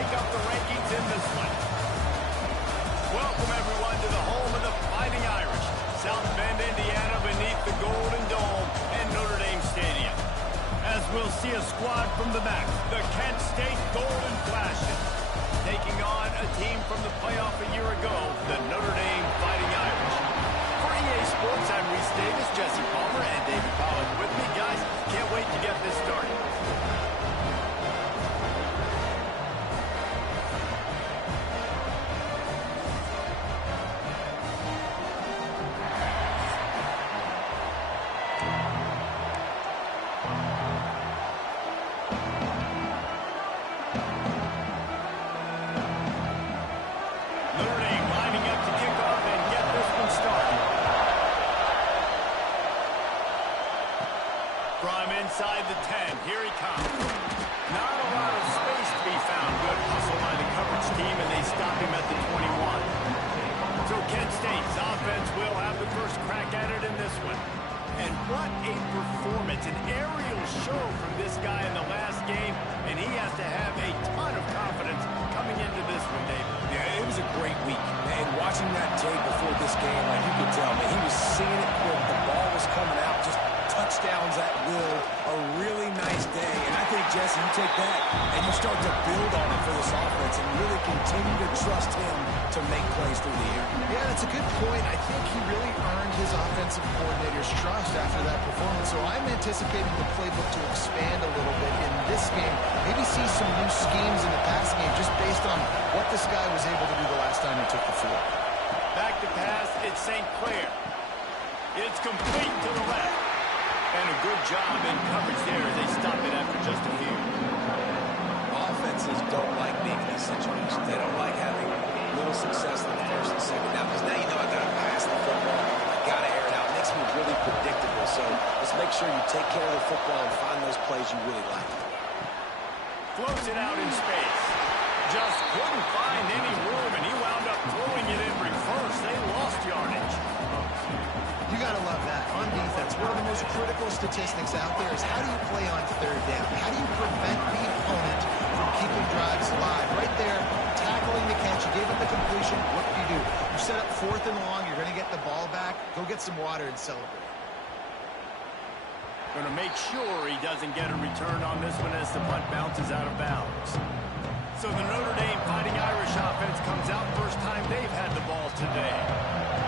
shake up the rankings in this one. Welcome, everyone, to the home of the Fighting Irish, South Bend, Indiana, beneath the Golden Dome and Notre Dame Stadium. As we'll see a squad from the back, the Kent State Golden Flashes, taking on a team from the playoff a year ago, the Notre Dame Fighting Irish. For EA Sports, I'm Reese Davis, Jesse Palmer, and David Collins with me. Guys, can't wait to get this started. Inside the 10, here he comes. Not a lot of space to be found. Good hustle by the coverage team, and they stop him at the 21. So Kent State's offense will have the first crack at it in this one. And what a performance, an aerial show from this guy in the last game, and he has to have a ton of confidence coming into this one, David. Yeah, it was a great week. And watching that tape before this game, like you could tell, man, he was seeing it quick. The ball was coming out, just touchdowns at will, a really nice day. And I think, Jesse, you take that and you start to build on it for this offense and really continue to trust him to make plays through the air. Yeah, that's a good point. I think he really earned his offensive coordinator's trust after that performance. So I'm anticipating the playbook to expand a little bit in this game. Maybe see some new schemes in the passing game just based on what this guy was able to do the last time he took the field. Back to pass, it's St. Clair. It's complete to the left. And a good job in coverage there as they stop it after just a few. Offenses don't like being in these situations. They don't like having little success in the first and second down, because now you know I got to pass the football. I got to air it out. It makes me really predictable. So let's make sure you take care of the football and find those plays you really like. Floats it out in space. Just couldn't find any room, and he wound up throwing it in reverse. They lost yardage. You got to love that. On defense, one of the most critical statistics out there is how do you play on third down? How do you prevent the opponent from keeping drives alive? Right there, tackling the catch. You gave him the completion. What do? You set up 4th and long. You're going to get the ball back. Go get some water and celebrate. Going to make sure he doesn't get a return on this one as the punt bounces out of bounds. So the Notre Dame Fighting Irish offense comes out first time they've had the ball today.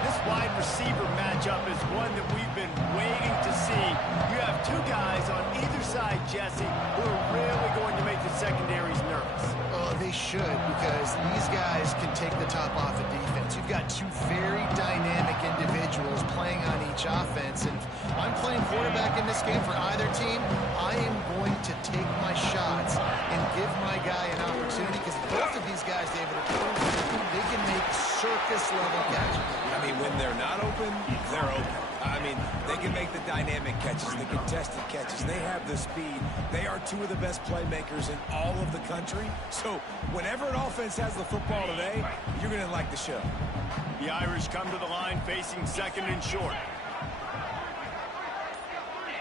This wide receiver matchup is one that we've been waiting to see. You have two guys on either side, Jesse, who are really going to make the secondaries nervous. Oh, they should, because these guys can take the top off of defense. You've got two very dynamic individuals playing on each offense, and if I'm playing quarterback in this game for either team, I am going to take my shots and give my guy an opportunity, because both of these guys, David, are proof they can make circus-level catches. I mean, when they're not open, they're open. I mean, they can make the dynamic catches, the contested catches. They have the speed. They are two of the best playmakers in all of the country. So whenever an offense has the football today, you're going to like the show. The Irish come to the line facing second and short.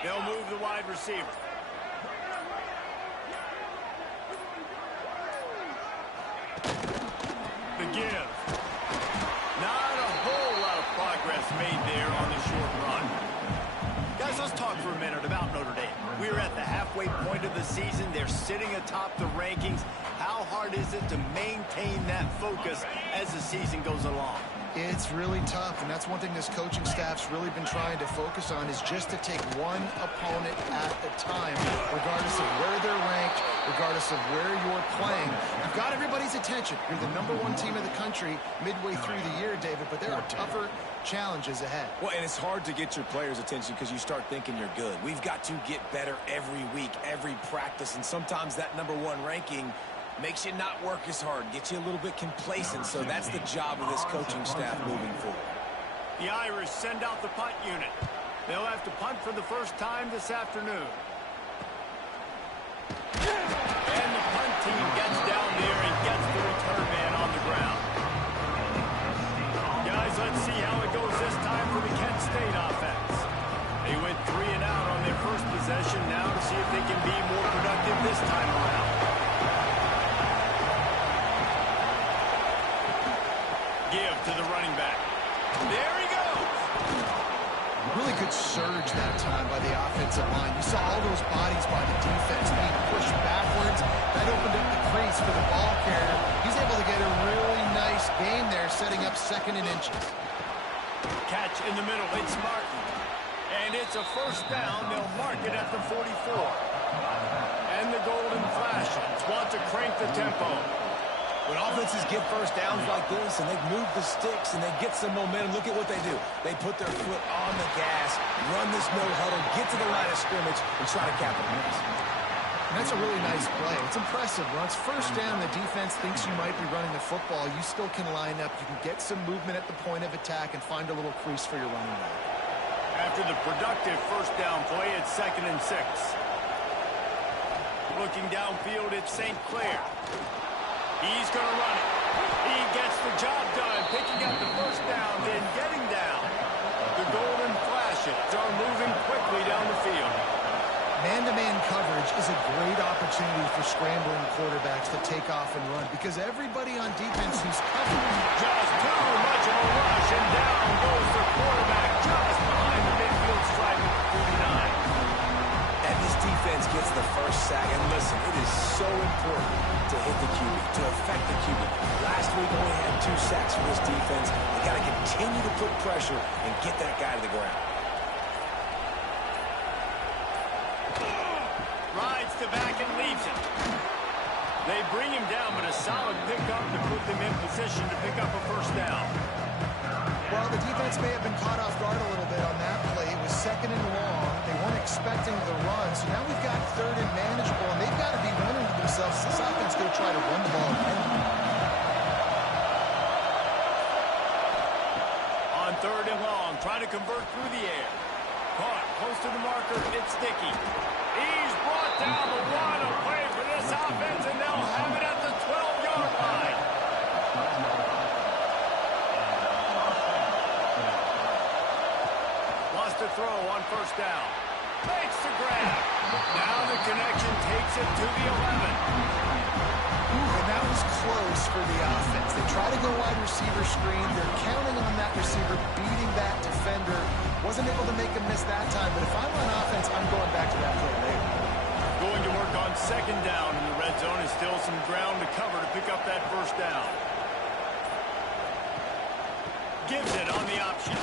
They'll move the wide receiver. The give. Not a whole lot of progress made there on the short run. Guys, let's talk for a minute about Notre Dame. We're at the halfway point of the season. They're sitting atop the rankings. How hard is it to maintain that focus as the season goes along? It's really tough, and that's one thing this coaching staff's really been trying to focus on, is just to take one opponent at a time, regardless of where they're ranked, regardless of where you're playing. You've got everybody's attention. You're the #1 team in the country midway through the year, David, but there are tougher challenges ahead. Well, and it's hard to get your players' attention because you start thinking you're good. We've got to get better every week, every practice, and sometimes that #1 ranking makes you not work as hard, gets you a little bit complacent. So that's the job of this coaching staff moving forward. The Irish send out the punt unit. They'll have to punt for the first time this afternoon. And the punt team gets down there and gets the return man on the ground. Guys, let's see how it goes this time for the Kent State offense. They went 3 and out on their first possession. Now to see if they can be more productive this time around. give to the running back. There he goes. Really good surge that time by the offensive line. You saw all those bodies by the defense being pushed backwards. That opened up the crease for the ball carrier. He's able to get a really nice gain there, setting up 2nd and inches. Catch in the middle. It's Martin. And it's a first down. They'll mark it at the 44. And the golden flashes want to crank the tempo. When offenses get first downs like this and they move the sticks and they get some momentum, look at what they do. They put their foot on the gas, run this no huddle, get to the line of scrimmage, and try to capitalize. And that's a really nice play. It's impressive. Once first down, the defense thinks you might be running the football. You still can line up. You can get some movement at the point of attack and find a little crease for your running back. After the productive first down play, it's 2nd and 6. Looking downfield, it's St. Clair. He's going to run it. He gets the job done, picking up the first down, then getting down. The golden flashes are moving quickly down the field. Man-to-man coverage is a great opportunity for scrambling quarterbacks to take off and run because everybody on defense who's covered. Just too much of a rush, and down goes the quarterback just behind the midfield stripe at the 49. And this defense gets the first sack. And listen, it is so important to hit the QB, to affect the QB. Last week only had 2 sacks for this defense. They got to continue to put pressure and get that guy to the ground. Rides the back and leaves him. They bring him down, but a solid pickup to put them in position to pick up a first down. Well, the defense may have been caught off guard a little bit on that play. It was 2nd and long. They weren't expecting the run, so now we've got 3rd and manageable, and they've got to be running to themselves. This offense going to try to run the ball again. On 3rd and long, trying to convert through the air. Caught close to the marker. It's Dickey. He's brought down the one. A play for this offense, and they'll have it at the 12-yard line. Wants to throw on first down. Makes the grab. Now the connection takes it to the 11. And that was close for the offense. They try to go wide receiver screen. They're counting on that receiver beating that defender. Wasn't able to make a miss that time, but if I'm on offense, I'm going back to that play later. Going to work on 2nd down in the red zone. Is still some ground to cover to pick up that first down. Gives it on the option.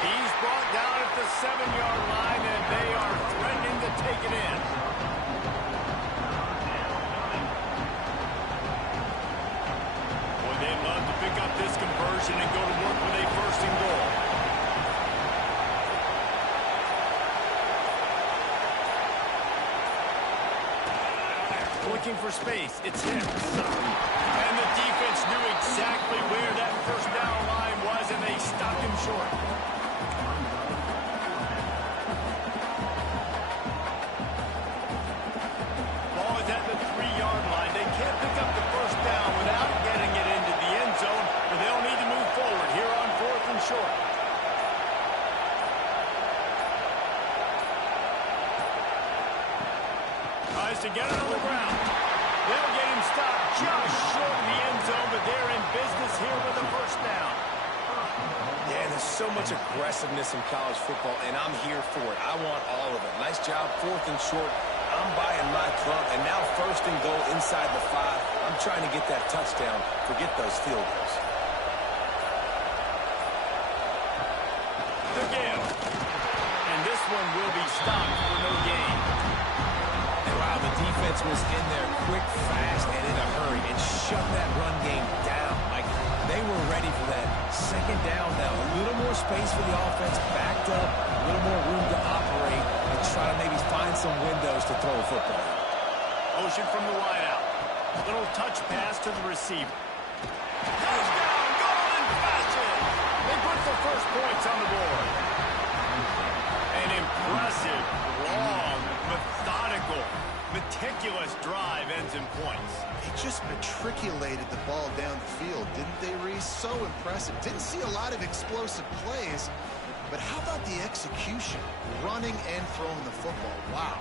He's brought down at the 7-yard line, and they are threatening to take it in. Boy, they'd love to pick up this conversion and go to work with a 1st and goal. Looking for space. It's him. And the defense knew exactly where that first down line was, and they stopped him short. Ball is at the 3-yard line. They can't pick up the first down without getting it into the end zone, but they'll need to move forward here on 4th and short. Tries to get it on the ground. They'll get him stopped just short of the end zone, but they're in business here with a first down. Yeah, there's so much aggressiveness in college football, and I'm here for it. I want all of it. Nice job, 4th and short. I'm buying my club, and now 1st and goal inside the 5. I'm trying to get that touchdown. Forget those field goals. The give. And this one will be stopped for no gain. And wow, the defense was in there quick, fast, and in a hurry, and shut that run game down. Like, they were ready for that 2nd down now. A little more space for the offense, backed up, a little more room to operate, and try to maybe find some windows to throw a football. Motion from the wideout. Little touch pass to the receiver. Touchdown, golden flashes. They put the first points on the board. An impressive, long, methodical, meticulous drive ends in points. They just matriculated the ball down the field, didn't they, Reese? So impressive. Didn't see a lot of explosive plays, but how about the execution? Running and throwing the football. Wow.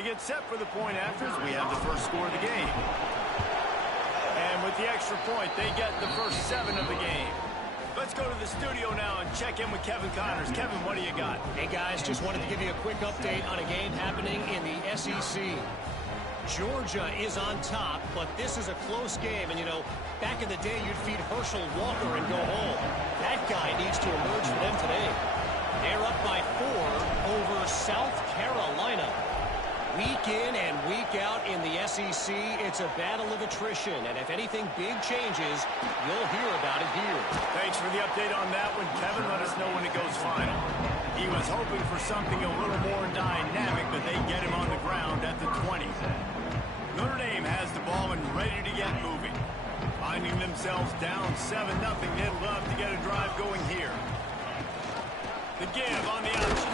They get set for the point afters. We have the first score of the game. And with the extra point, they get the first 7 of the game. Let's go to the studio now and check in with Kevin Connors. Kevin, what do you got? Hey, guys, just wanted to give you a quick update on a game happening in the SEC. Georgia is on top, but this is a close game. And, you know, back in the day, you'd feed Herschel Walker and go home. That guy needs to emerge for them today. They're up by 4 over South Carolina. Week in and week out in the SEC, it's a battle of attrition. And if anything big changes, you'll hear about it here. Thanks for the update on that one, Kevin. Let us know when it goes final. He was hoping for something a little more dynamic, but they get him on the ground at the 20. Notre Dame has the ball and ready to get moving. Finding themselves down 7-0, they'd love to get a drive going here. The give on the option.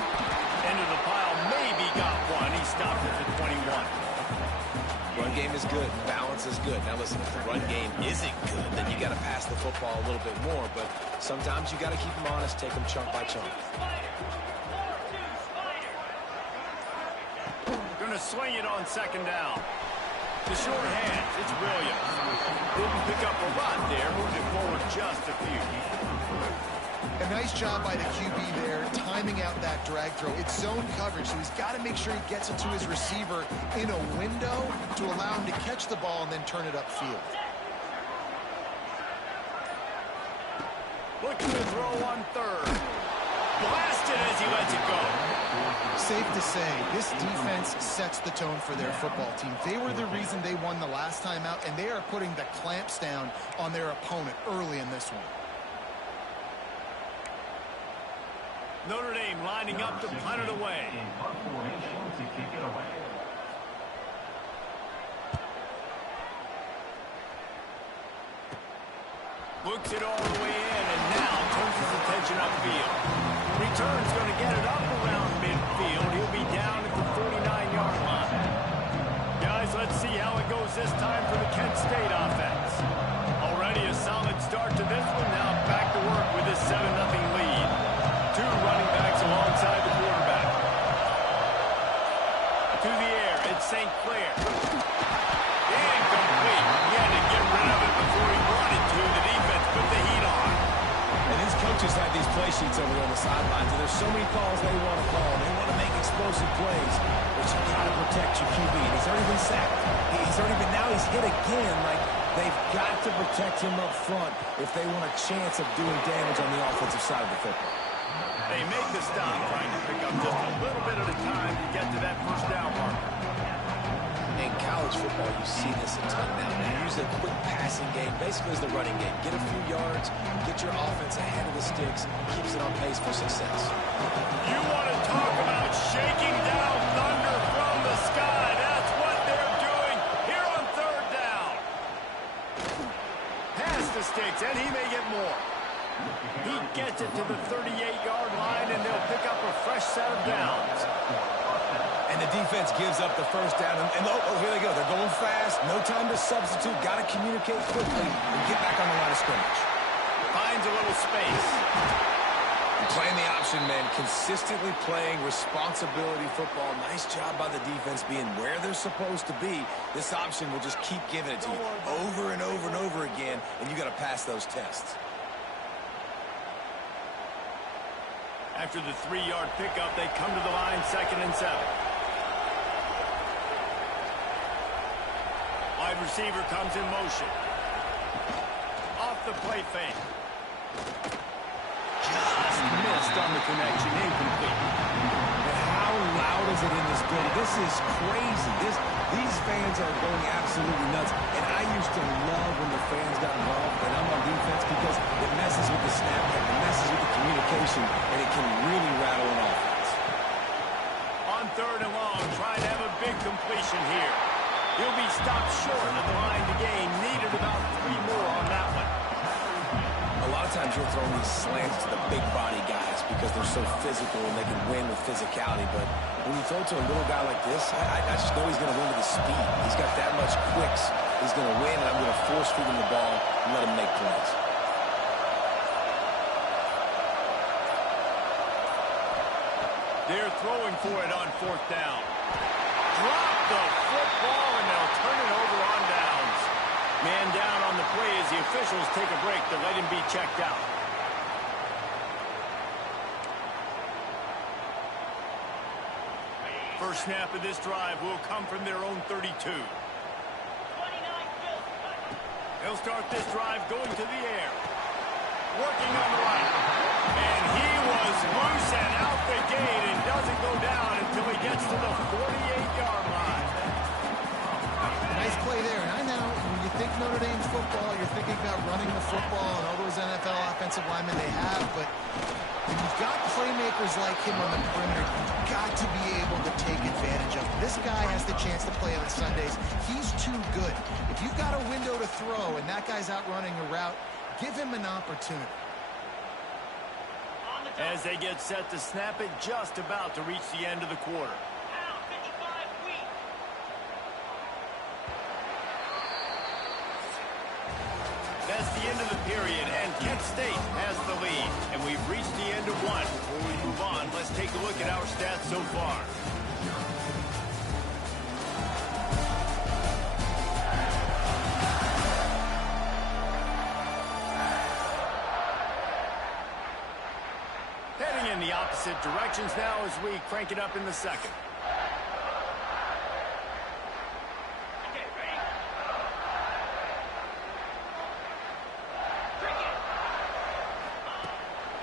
End of the pile, maybe got one. He stopped at the 21. Run game is good. Balance is good. Now listen, if the run game isn't good, then you got to pass the football a little bit more. But sometimes you got to keep them honest, take them chunk by chunk. Going to swing it on 2nd down. The short hands, it's Williams. Didn't pick up a lot there, moved it forward just a few. A nice job by the QB there, timing out that drag throw. It's zone coverage, so he's got to make sure he gets it to his receiver in a window to allow him to catch the ball and then turn it upfield. Looking to throw on 3rd. Blasted as he lets it go. Safe to say, this defense sets the tone for their football team. They were the reason they won the last time out, and they are putting the clamps down on their opponent early in this one. Notre Dame lining up to punt it away. Looks it all the way in, and now turns his attention upfield. Return's going to get it up around midfield. He'll be down at the 49-yard line. Guys, let's see how it goes this time for the Kent State offense. Already a solid start to this one. Now back to work with this 7-0 lead. 2 running backs alongside the quarterback. To the air, it's St. Clair. Incomplete. He had to get rid of it before he wanted to. The defense put the heat on. And these coaches have these play sheets over there on the sidelines, and there's so many calls they want to call. They want to make explosive plays, but you got to protect your QB. And he's already been sacked. Now he's hit again. Like, they've got to protect him up front if they want a chance of doing damage on the offensive side of the football. They make the stop, trying to pick up just a little bit at a time to get to that first down mark. In college football, you see this a ton now. They use a quick passing game, basically as the running game. Get a few yards, get your offense ahead of the sticks, keeps it on pace for success. You want to talk about shaking down thunder from the sky. That's what they're doing here on 3rd down. Past the sticks, and he may get more. He gets it to the 38-yard line, and they'll pick up a fresh set of downs. And the defense gives up the first down. And here they go. They're going fast. No time to substitute. Got to communicate quickly and get back on the line of scrimmage. Finds a little space. Playing the option, man. Consistently playing responsibility football. Nice job by the defense being where they're supposed to be. This option will just keep giving it to you over and over and over again, and you got to pass those tests. After the 3-yard pickup, they come to the line, 2nd and 7. Wide receiver comes in motion. Off the play fake. Just missed on the connection, incomplete. And how loud is it in this building? This is crazy. These fans are going absolutely nuts. And I used to love when the fans got involved, and I'm on defense, because it messes with the snap, it messes with the communication, and it can really rattle an offense. On 3rd and long, trying to have a big completion here. He'll be stopped short of the line to gain. Needed about 3 more on that one. A lot of times you're throwing these slants to the big body guys because they're so physical and they can win with physicality. But when you throw to a little guy like this, I just know he's going to win with his speed. He's got that much quicks. He's going to win, and I'm going to force feed him the ball and let him make plays. They're throwing for it on 4th down. drop the football, and they'll turn it over on downs. Man down on the play as the officials take a break to let him be checked out. First snap of this drive will come from their own 32. They'll start this drive going to the air. Working on the right. And he was loose and out the gate and doesn't go down until he gets to the 48-yard line. Nice play there. And I know when you think Notre Dame football, you're thinking about running the football and all those NFL offensive linemen they have, but when you've got playmakers like him on the perimeter, you've got to be able to take advantage of him. This guy has the chance to play on Sundays. He's too good. If you've got a window to throw and that guy's out running a route, give him an opportunity. As they get set to snap it, just about to reach the end of the quarter. That's the end of the period, and Kent State has the lead. And we've reached the end of one. Before we move on, let's take a look at our stats so far. Heading in the opposite directions now as we crank it up in the second.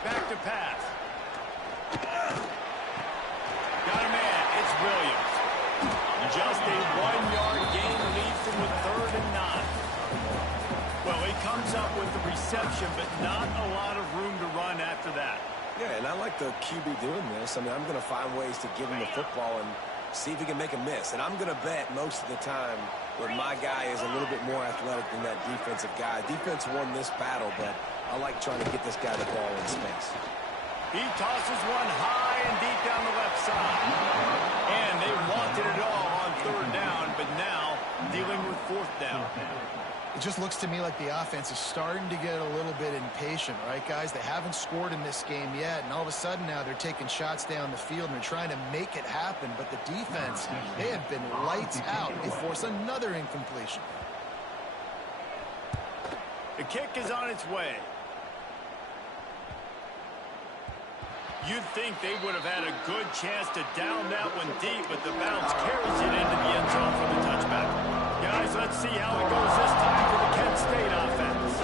Back to pass. Got a man. It's Williams. Just a 1-yard gain leaves him with 3rd and 9. Well, he comes up with the reception, but not a lot of room to run after that. Yeah, and I like the QB doing this. I mean, I'm going to find ways to give him the football and see if he can make a miss. And I'm going to bet most of the time that my guy is a little bit more athletic than that defensive guy. Defense won this battle, but I like trying to get this guy the ball in space. He tosses one high and deep down the left side. And they wanted it all on 3rd down, but now dealing with 4th down. It just looks to me like the offense is starting to get a little bit impatient, right, guys? They haven't scored in this game yet, and all of a sudden now they're taking shots down the field and they're trying to make it happen. But the defense, they have been lights out. They force another incompletion. The kick is on its way. You'd think they would have had a good chance to down that one deep, but the bounce carries it into the end zone for the touchback. Guys, let's see how it goes this time for the Kent State offense.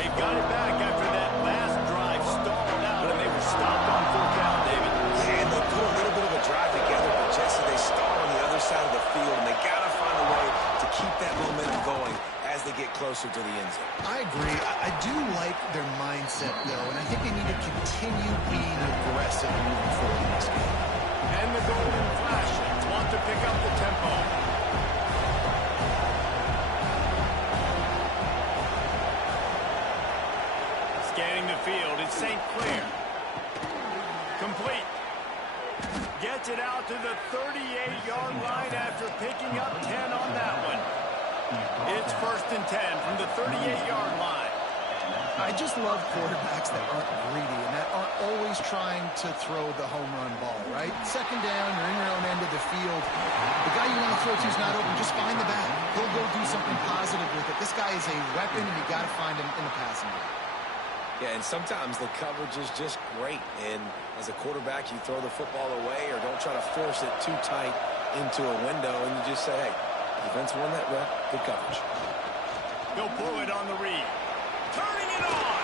They've got it back after that last drive stalled out, and they were stopped on 4th down, David. And they put a little bit of a drive together, but Jesse, they stall on the other side of the field, and they got to find a way to keep that momentum going as they get closer to the end zone. I agree. I do like their mindset, though, and I think they need to continue being aggressive moving forward in this game. And the Golden Flashes want to pick up the tempo. Scanning the field, it's St. Clair. Complete. Gets it out to the 38-yard line after picking up 10 on that one. It's 1st and 10 from the 38-yard line. I just love quarterbacks that aren't greedy and that aren't always trying to throw the home run ball, right? 2nd down, you're in your own end of the field. The guy you want to throw to is not open. Just find the back. He'll go do something positive with it. This guy is a weapon, and you got to find him in the passing game. Yeah, and sometimes the coverage is just great. And as a quarterback, you throw the football away or don't try to force it too tight into a window, and you just say, hey, defense won that rep. Good coverage. He'll pull it on the read. Turning it on.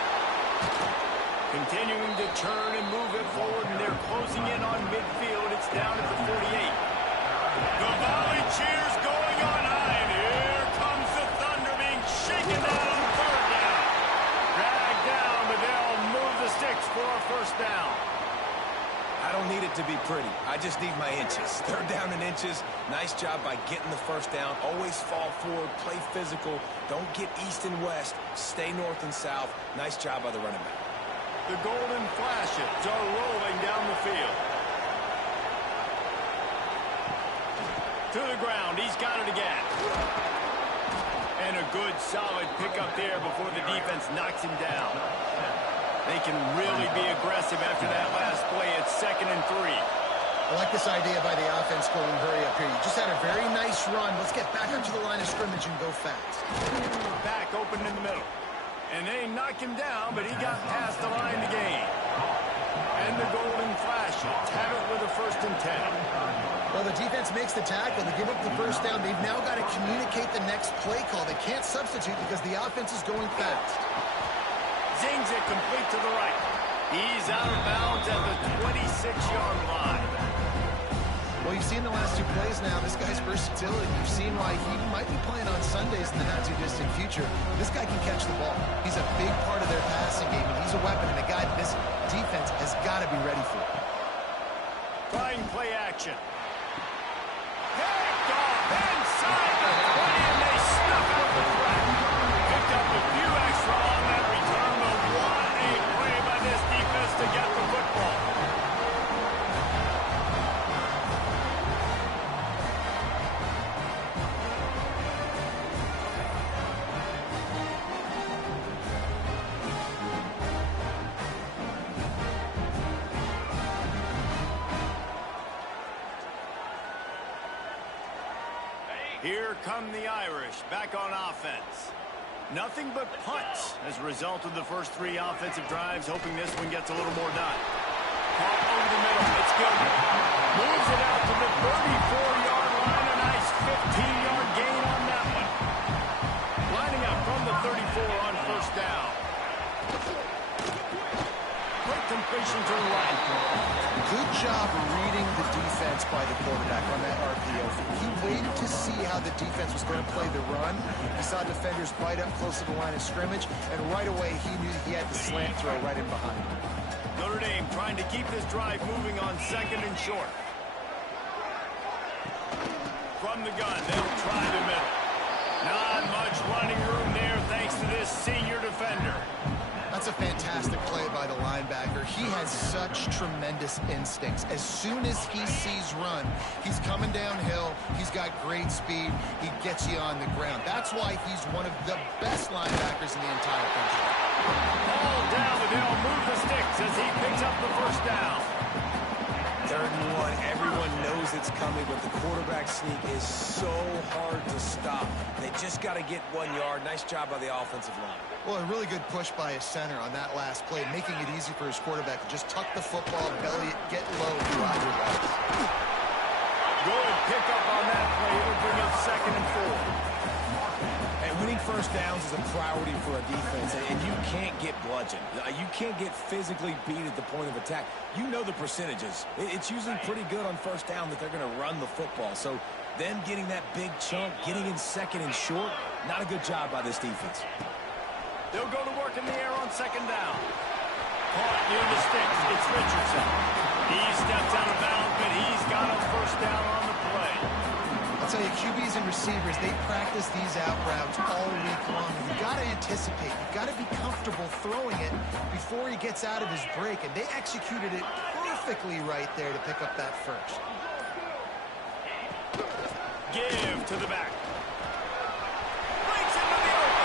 Continuing to turn and move it forward, and they're closing in on midfield. It's down at the 48. The volley cheers going on high, and here comes the Thunder being shaken down on 3rd down. Dragged down, but they'll move the sticks for a 1st down. I don't need it to be pretty. I just need my inches. 3rd down in inches. Nice job by getting the 1st down. Always fall forward, play physical. Don't get east and west. Stay north and south. Nice job by the running back. The Golden Flashes are rolling down the field. To the ground. He's got it again. And a good, solid pickup there before the defense knocks him down. They can really be aggressive after that last play. It's 2nd and 3. I like this idea by the offense going hurry up here. You just had a very nice run. Let's get back up to the line of scrimmage and go fast. Back open in the middle. And they knock him down, but he got past the line to gain. And the golden flashes have it with a 1st and 10. Well, the defense makes the tackle. They give up the first down. They've now got to communicate the next play call. They can't substitute because the offense is going fast. Zings it complete to the right. He's out of bounds at the 26-yard line. Well, you've seen the last 2 plays now. This guy's versatility. You've seen why he might be playing on Sundays in the not-too-distant future. This guy can catch the ball. He's a big part of their passing game, and he's a weapon and a guy that this defense has got to be ready for. Trying play action. Picked off inside the 20, and they snuck out the threat. Picked up a few extra on that return, but what a play by this defense to get the football. Here come the Irish back on offense. Nothing but punts as a result of the first 3 offensive drives, hoping this one gets a little more done. Caught over the middle. It's good. Moves it out to the 34-yard line. A nice 15-yard gain on that one. Lining up from the 34 on 1st down. Quick completion to the right. Good job reading the defense by the quarterback on that RPO. He waited to see how the defense was going to play the run. He saw defenders bite up close to the line of scrimmage, and right away he knew he had the slant throw right in behind him. Notre Dame trying to keep this drive moving on 2nd and short. From the gun, they'll try the middle. Not much running room there thanks to this senior defender. That's a fantastic play by the linebacker. He has such tremendous instincts. As soon as he sees run, he's coming downhill. He's got great speed. He gets you on the ground. That's why he's one of the best linebackers in the entire country. Ball down, but they'll move the sticks as he picks up the 1st down. 3rd and 1. Everyone knows it's coming, but the quarterback sneak is so hard to stop. They just got to get 1 yard. Nice job by the offensive line. Well, a really good push by his center on that last play, making it easy for his quarterback to just tuck the football, belly it, get low, and ride your legs. Good pickup on that play. It'll bring up 2nd and 4. And winning 1st downs is a priority for a defense, and you can't get bludgeoned. You can't get physically beat at the point of attack. You know the percentages. It's usually pretty good on 1st down that they're going to run the football. So them getting that big chunk, getting in 2nd and short, not a good job by this defense. They'll go to work in the air on 2nd down. Caught near the sticks. It's Richardson. He steps out of bounds, but he's got a 1st down on the play. I'll tell you, QBs and receivers, they practice these out routes all week long. You've got to anticipate. You've got to be comfortable throwing it before he gets out of his break, and they executed it perfectly right there to pick up that 1st. Give to the back. Breaks into the open.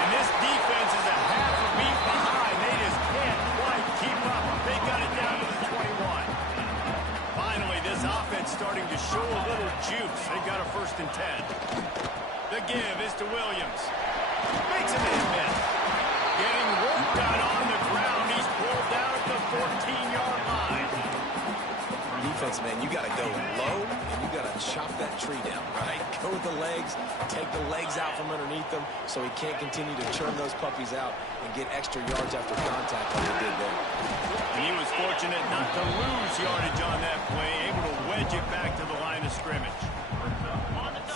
And this defense is a half a beat behind. They just can't quite keep up. They got it down to the 21. Finally, this offense starting to show a little juice. They got a 1st and 10. The give is to Williams. Makes a man miss. Getting work done on the ground. He's pulled down at the 14-yard line. Defense, man, you got to go low, and you got to chop that tree down, right? Go with the legs, take the legs out from underneath them so he can't continue to churn those puppies out and get extra yards after contact like he did there. And he was fortunate not to lose yardage on that play, able to wedge it back to the line of scrimmage.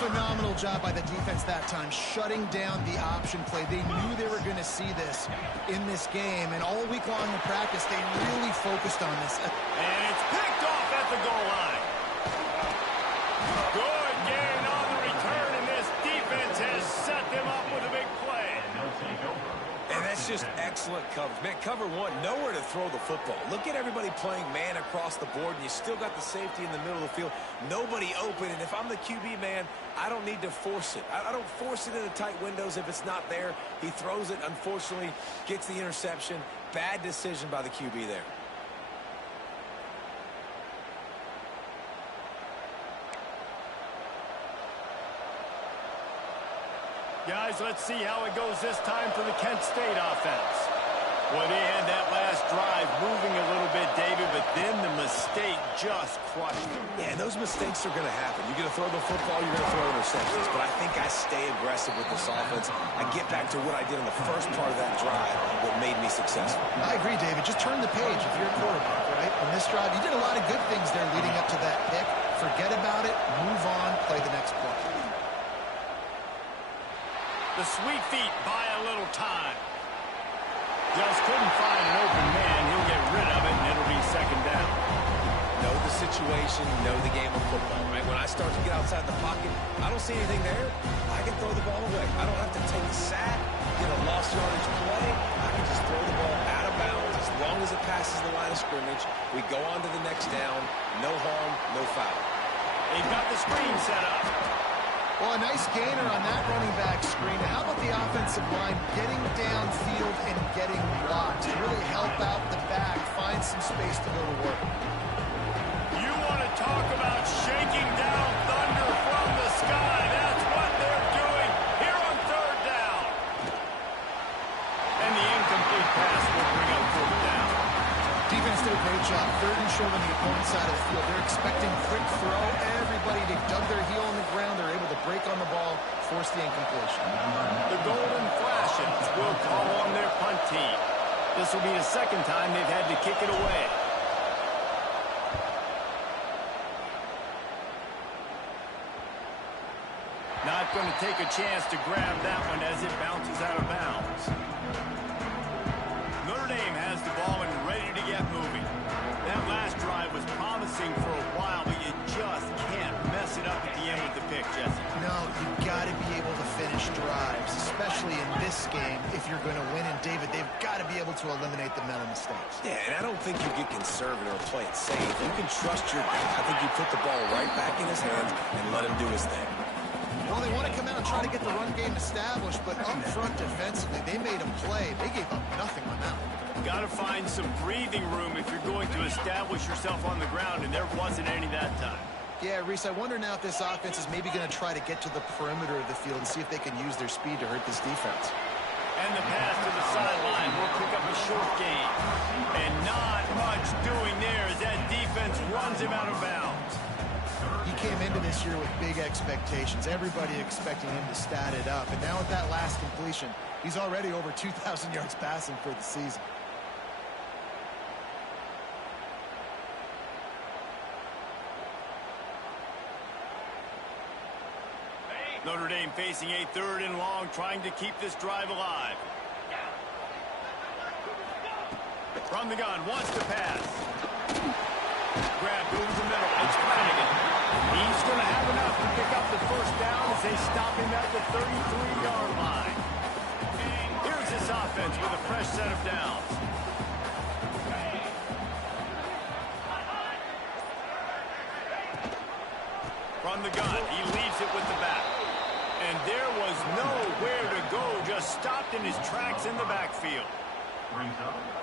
Phenomenal job by the defense that time, shutting down the option play. They knew they were going to see this in this game, and all week long in practice, they really focused on this. And it's picked off at the goal line. Good gain on the return, and this defense has set them up with a big play. And that's just excellent coverage. Man, cover 1, nowhere to throw the football. Look at everybody playing man across the board, and you still got the safety in the middle of the field. Nobody open, and if I'm the QB, man, I don't need to force it. I don't force it into tight windows if it's not there. He throws it, unfortunately, gets the interception. Bad decision by the QB there. Guys, let's see how it goes this time for the Kent State offense. Well, they had that last drive moving a little bit, David, but then the mistake just crushed them. Yeah, and those mistakes are going to happen. You're going to throw the football, you're going to throw interceptions. But I think I stay aggressive with this offense. I get back to what I did in the first part of that drive, what made me successful. I agree, David. Just turn the page if you're a quarterback, right? On this drive, you did a lot of good things there leading up to that pick. Forget about it, move on, play the next play. The sweet feet buy a little time. Just couldn't find an open man. He'll get rid of it, and it'll be second down. Know the situation, know the game of football, right? When I start to get outside the pocket, I don't see anything there. I can throw the ball away. I don't have to take a sack, get a lost yardage play. I can just throw the ball out of bounds as long as it passes the line of scrimmage. We go on to the next down. No harm, no foul. They've got the screen set up. Well, a nice gainer on that running back screen. How about the offensive line getting downfield and getting blocks to really help out the back, find some space to go to work? You want to talk about shaking down thunder from the sky. That's what they're doing here on third down. And the incomplete pass will bring up fourth down. Defense did a great job. Third and short on the opponent's side of the field. They're expecting quick throw. Everybody, they dug their heel on the ground. They're able to break on the ball, force the incompletion. The Golden Flashes will call on their punt team. This will be the second time they've had to kick it away. Not going to take a chance to grab that one as it bounces out of bounds. Notre Dame has the ball and ready to get moving. That last drive was promising for a while, but you just can't mess it up at the end with the pick, Jesse. No, you've got to be able to finish drives, especially in this game if you're going to win. And, David, they've got to be able to eliminate the mental mistakes. Yeah, and I don't think you get conservative or play it safe. You can trust your guy. I think you put the ball right back in his hands and let him do his thing. Well, they want to come out and try to get the run game established, but up front defensively, they made a play. They gave up nothing on that one. Got to find some breathing room if you're going to establish yourself on the ground, and there wasn't any that time. Yeah, Reese, I wonder now if this offense is maybe going to try to get to the perimeter of the field and see if they can use their speed to hurt this defense. And the pass to the sideline will pick up a short gain. And not much doing there as that defense runs him out of bounds. He came into this year with big expectations. Everybody expecting him to stat it up. And now with that last completion, he's already over 2,000 yards passing for the season. Notre Dame facing a third and long, trying to keep this drive alive. From the gun, wants to pass. Grab, goes the middle. It's Flanagan. He's going to have enough to pick up the first down as they stop him at the 33-yard line. Here's this offense with a fresh set of downs. From the gun, he leaves it with the back. And there was nowhere to go, just stopped in his tracks in the backfield.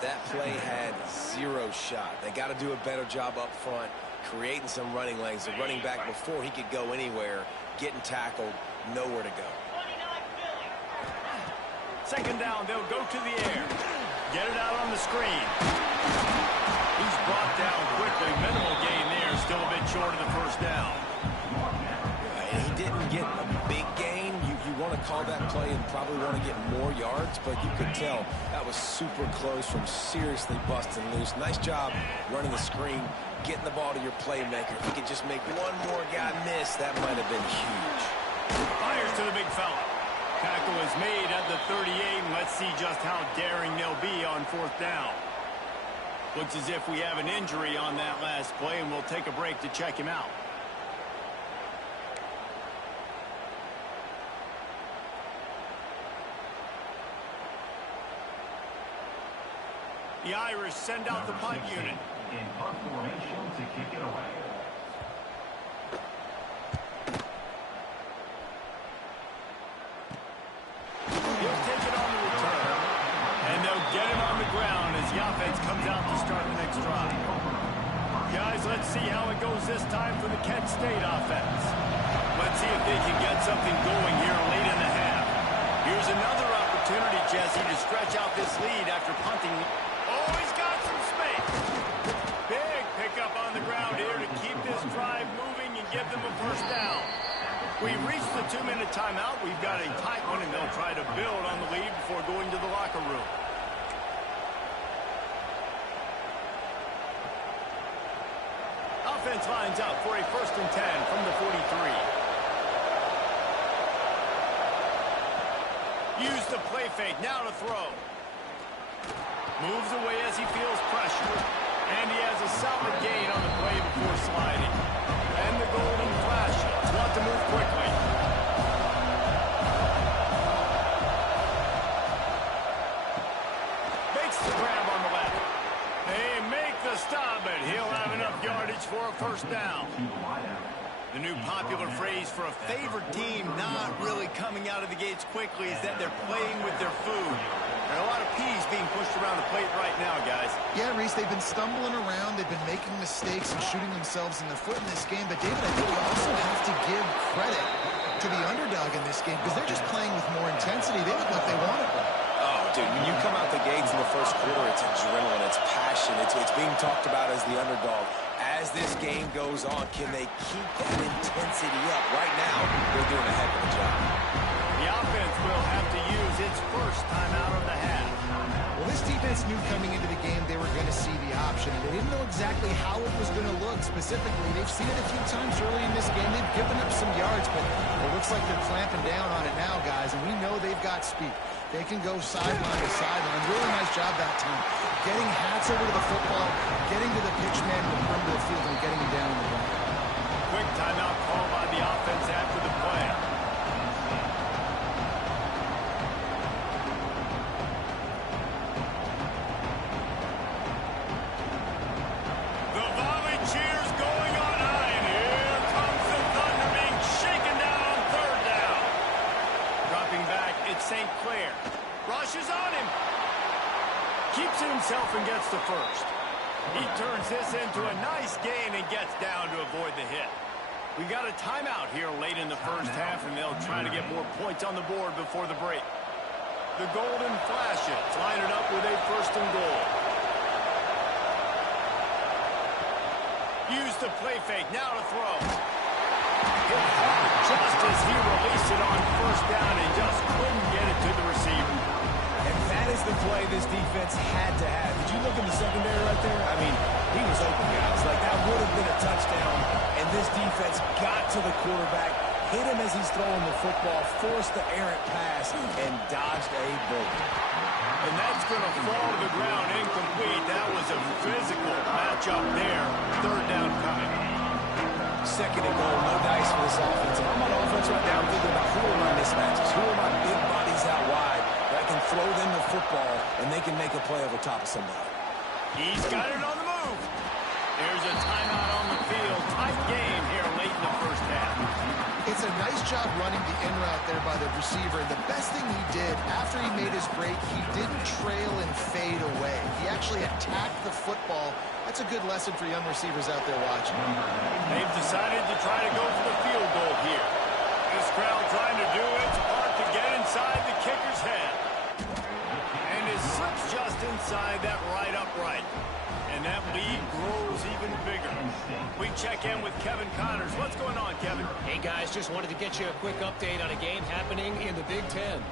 That play had zero shot. They got to do a better job up front, creating some running lanes. The running back, before he could go anywhere, getting tackled, nowhere to go. Second down, they'll go to the air. Get it out on the screen. He's brought down quickly. Minimal gain there, still a bit short of the first down. He didn't get a big gain. You want to call that play and probably want to get more yards, but you could tell that was super close from seriously busting loose. Nice job running the screen, getting the ball to your playmaker. If he could just make one more guy miss, that might have been huge. Fires to the big fella. Tackle is made at the 38, and let's see just how daring they'll be on fourth down. Looks as if we have an injury on that last play, and we'll take a break to check him out. The Irish send out the punt unit. In punt formation to kick it away. He'll take it on the return. And they'll get him on the ground as the offense comes out to start the next drive. Guys, let's see how it goes this time for the Kent State offense. Let's see if they can get something going here late in the half. Here's another opportunity, Jesse, to stretch out this lead after punting. Oh, he's got some space. Big pickup on the ground here to keep this drive moving and give them a first down. We've reached the 2-minute timeout. We've got a tight one, and they'll try to build on the lead before going to the locker room. Offense lines up for a 1st and 10 from the 43. Use the play fake, now to throw. Moves away as he feels pressure. And he has a solid gain on the play before sliding. And the golden flash. Want to move quickly. Makes the grab on the left. They make the stop, but he'll have enough yardage for a first down. The new popular phrase for a favored team not really coming out of the gates quickly is that they're playing with their food. There are a lot of peas being pushed around the plate right now, guys. Yeah, Reese, they've been stumbling around. They've been making mistakes and shooting themselves in the foot in this game. But, David, I think you also have to give credit to the underdog in this game because they're just playing with more intensity. They look like they want it. Oh, dude, when you come out the gates in the first quarter, it's adrenaline, it's passion, it's being talked about as the underdog. As this game goes on, can they keep that intensity up? Right now, they're doing a heck of a job. The offense will have to use its first timeout of the half. Well, this defense knew coming into the game they were going to see the option. They didn't know exactly how it was going to look specifically. They've seen it a few times early in this game. They've given up some yards, but it looks like they're clamping down on it now, guys, and we know they've got speed. They can go sideline to sideline. Really nice job that time. Getting hats over to the football, getting to the pitch man in the perimeter of the field, and getting him down on the ground. Quick timeout call by the offense after the play. The volley cheers going on high, and here comes the Thunder being shaken down on 3rd down. Dropping back, it's St. Clair. Rushes on him. Keeps it himself and gets the first. He turns this into a nice gain and gets down to avoid the hit. We got a timeout here late in the first half, and they'll try to get more points on the board before the break. The Golden Flashes line it up with a 1st and goal. Use the play fake, now to throw. Hit hard just as he released it on 1st down and just couldn't get it to the receiver. And that is the play this defense had to have. Did you look in the secondary right there? I mean, he was open, guys. Like, that would have been a touchdown. And this defense got to the quarterback, hit him as he's throwing the football, forced the errant pass, and dodged a bullet. And that's going to fall to the ground incomplete. That was a physical matchup there. 3rd down coming. 2nd and goal, no dice for this offense. If I'm on offense right now, I'm thinking about who are my mismatches, who are my big bodies out wide that can throw them the football and they can make a play over top of somebody. He's got it on the move. There's a timeout on the field. Tight game here late in the first half. It's a nice job running the in route there by the receiver. And the best thing he did after he made his break, he didn't trail and fade away. He actually attacked the football. That's a good lesson for young receivers out there watching. They've decided to try to go for the field goal here. This crowd trying to do its part to get inside the kicker's head. And it slips just inside that right upright. And that lead grows even bigger. We check in with Kevin Connors. What's going on, Kevin? Hey, guys, just wanted to get you a quick update on a game happening in the Big Ten.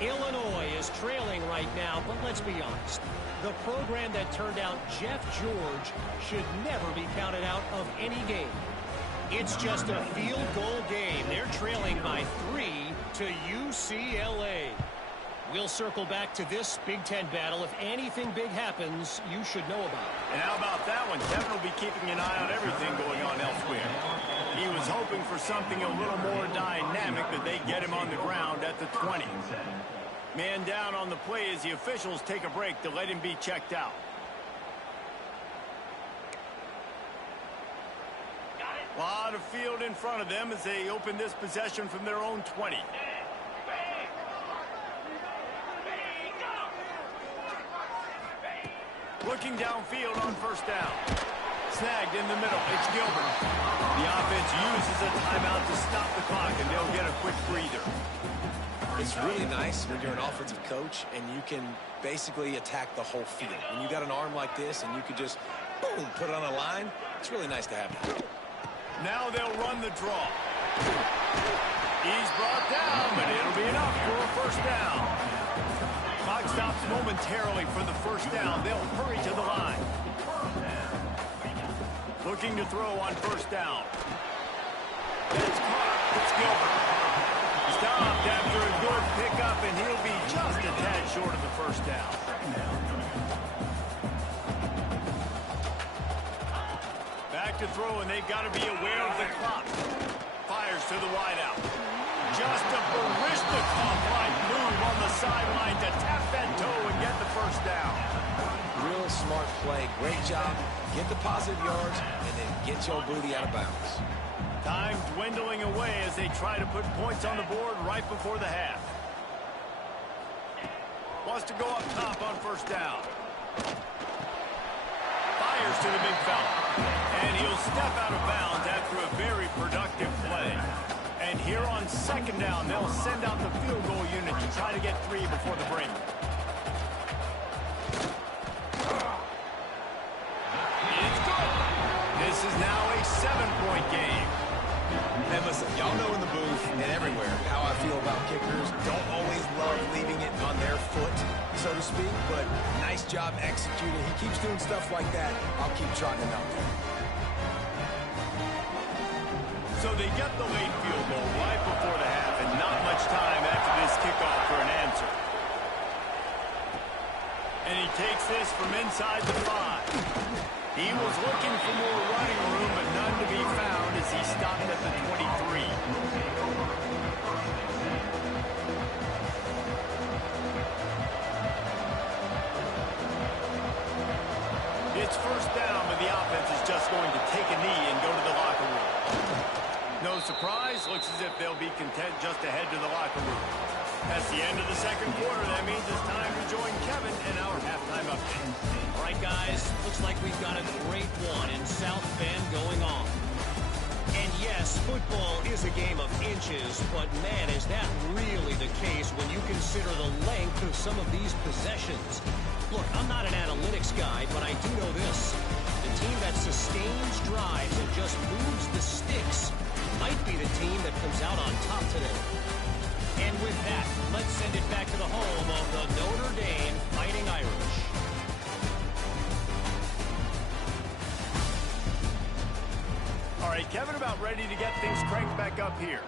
Illinois is trailing right now, but let's be honest. The program that turned out Jeff George should never be counted out of any game. It's just a field goal game. They're trailing by 3 to UCLA. We'll circle back to this Big Ten battle. If anything big happens, you should know about it. And how about that one? Kevin will be keeping an eye on everything going on elsewhere. He was hoping for something a little more dynamic, but they get him on the ground at the 20. Man down on the play as the officials take a break to let him be checked out. A lot of field in front of them as they open this possession from their own 20. Looking downfield on 1st down. Snagged in the middle. It's Gilbert. The offense uses a timeout to stop the clock, and they'll get a quick breather. It's really nice when you're an offensive coach and you can basically attack the whole field. When you got an arm like this and you can just, boom, put it on a line, it's really nice to have that. Now they'll run the draw. He's brought down, but it'll be enough for a first down. Clock stops momentarily for the first down. They'll hurry to the line. Looking to throw on first down. That's caught. It's Gilbert. Stopped after a good pickup, and he'll be just a tad short of the first down. Back to throw, and they've got to be aware of the clock. Fires to the wideout. Just a Barishnikov-like move on the sideline to tap that toe and get the first down. Real smart play. Great job. Get the positive yards, and then get your booty out of bounds. Time dwindling away as they try to put points on the board right before the half. Wants to go up top on first down. Fires to the big fella. And he'll step out of bounds after a very productive play. And here on second down, they'll send out the field goal unit to try to get 3 before the break. It's good. This is now a 7-point game. And listen, y'all know in the booth and everywhere how I feel about kickers. Don't always love leaving it on their foot, so to speak, but nice job executing. He keeps doing stuff like that. I'll keep trotting him out there. So they get the late field goal right before the half, and not much time after this kickoff for an answer. And he takes this from inside the 5. He was looking for more running room, but none to be found as he stopped at the 23. It's first down, but the offense is just going to take a knee and go to the locker room. No surprise, looks as if they'll be content just to head to the locker room. That's the end of the second quarter. That means it's time to join Kevin in our halftime update. All right, guys, looks like we've got a great one in South Bend going on. And yes, football is a game of inches, but man, is that really the case when you consider the length of some of these possessions. Look, I'm not an analytics guy, but I do know this. The team that sustains drives and just moves the sticks might be the team that comes out on top today. And with that, let's send it back to the home of the Notre Dame Fighting Irish. All right, Kevin, about ready to get things cranked back up here.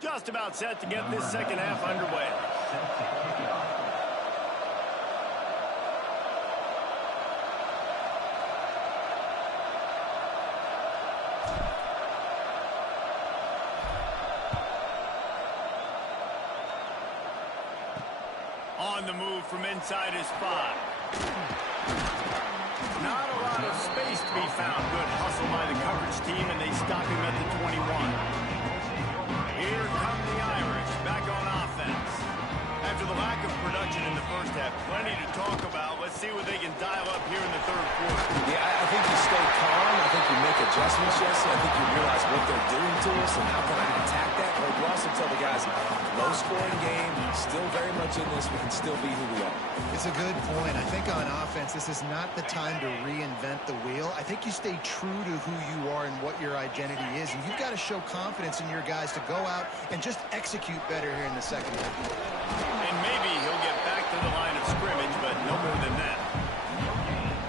Just about set to get this second half underway. On the move from inside his 5. Not a lot of space to be found. Good hustle by the coverage team, and they stop him at the 21. Here come the Irish, back on offense. After the lack of production in the first half, plenty to talk about. Let's see what they can dial up here in the third quarter. Yeah, I think you stay calm. I think you make adjustments, Jesse. I think you realize what they're doing to us and how can I attack that. But you also tell the guys, low-scoring game, still very much in this. We can still be who we are. It's a good point. I think on offense, this is not the time to reinvent the wheel. I think you stay true to who you are and what your identity is. And you've got to show confidence in your guys to go out and just execute better here in the second half. And maybe he'll get back to the line of scrimmage, but no more than that.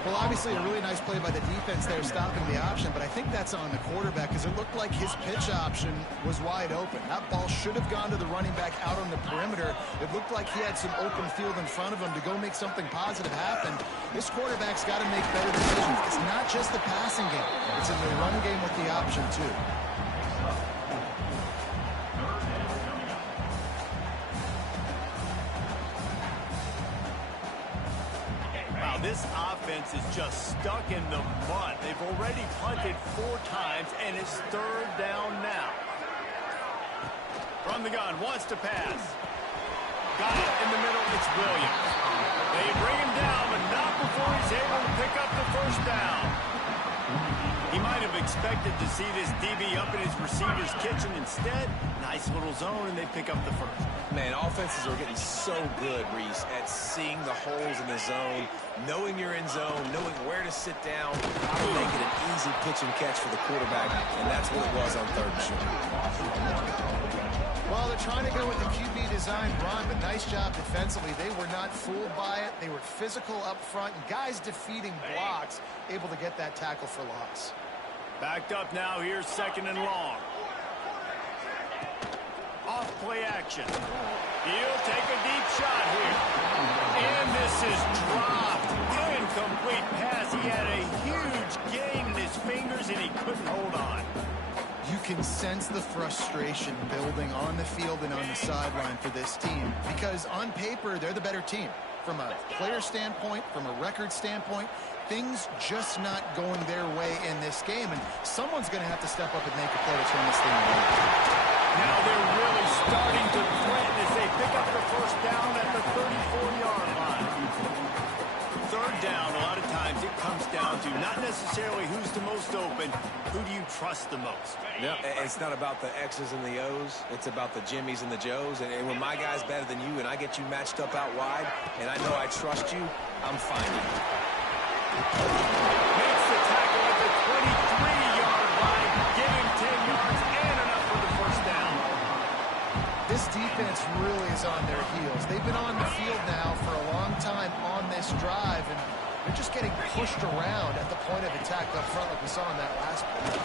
Well, Obviously, a really nice play by the defense there, stopping the option, but I think that's on the quarterback because it looked like his pitch option was wide open. That ball should have gone to the running back out on the perimeter. It looked like he had some open field in front of him to go make something positive happen. This quarterback's got to make better decisions. It's not just the passing game. It's in the run game with the option, too. This offense is just stuck in the mud. They've already punted 4 times, and it's 3rd down now. From the gun, wants to pass. Got it in the middle, it's Williams. They bring him down, but not before he's able to pick up the 1st down. He might have expected to see this DB up in his receiver's kitchen. Instead, nice little zone, and they pick up the 1st. Man, offenses are getting so good, Reese, at seeing the holes in the zone, knowing you're in zone, knowing where to sit down, how to make it an easy pitch and catch for the quarterback, and that's what it was on 3rd and short. Well, they're trying to go with the QB design run, but nice job defensively. They were not fooled by it. They were physical up front, and guys defeating blocks, able to get that tackle for loss. Backed up now, here's 2nd and long. Off play action. He'll take a deep shot here. And this is dropped. Incomplete pass. He had a huge gain in his fingers, and he couldn't hold on. You can sense the frustration building on the field and on the sideline for this team because on paper, they're the better team. From a player standpoint, from a record standpoint, things just not going their way in this game, and someone's going to have to step up and make a play to turn this thing around. Now they're really starting to threaten as they pick up the 1st down at the 34-yard line. 3rd down, a lot of times it comes down to not necessarily who's the most open, who do you trust the most? Yeah, it's not about the X's and the O's. It's about the Jimmys and the Joes. And when my guy's better than you and I get you matched up out wide and I know I trust you, I'm fine with it. Makes the tackle at the 23-yard line. Give him 10 yards and enough for the 1st down. This defense really is on their heels. They've been on the field now for a long time on this drive, and they're just getting pushed around at the point of attack up front like we saw in that last play.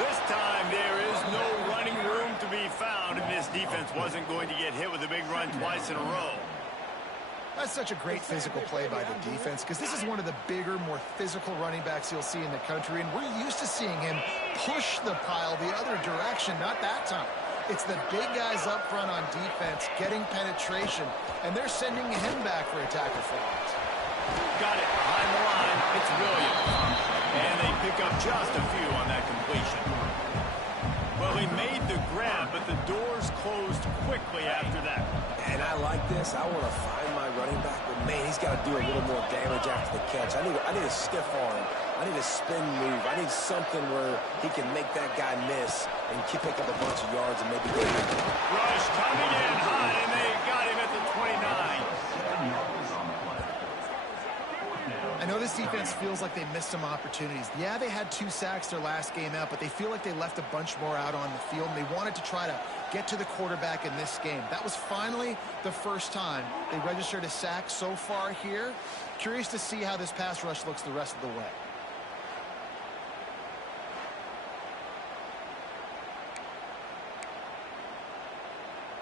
This time there is no running room to be found, and this defense wasn't going to get hit with a big run twice in a row. That's such a great physical play by the defense because this is one of the bigger, more physical running backs you'll see in the country, and we're used to seeing him push the pile the other direction, not that time. It's the big guys up front on defense getting penetration, and they're sending him back for a tackle for loss. Got it behind the line. It's Williams. And they pick up just a few on that completion. Well, he made the grab, but the doors closed quickly after that. And I like this. I want to find my running back, but man, he's got to do a little more damage after the catch. I need a stiff arm. I need a spin move. I need something where he can make that guy miss and pick up a bunch of yards and maybe get it. Rush coming in high, and they got him at the 29. I know this defense feels like they missed some opportunities. Yeah, they had 2 sacks their last game out, but they feel like they left a bunch more out on the field, and they wanted to try to get to the quarterback in this game. That was finally the first time they registered a sack so far here. Curious to see how this pass rush looks the rest of the way.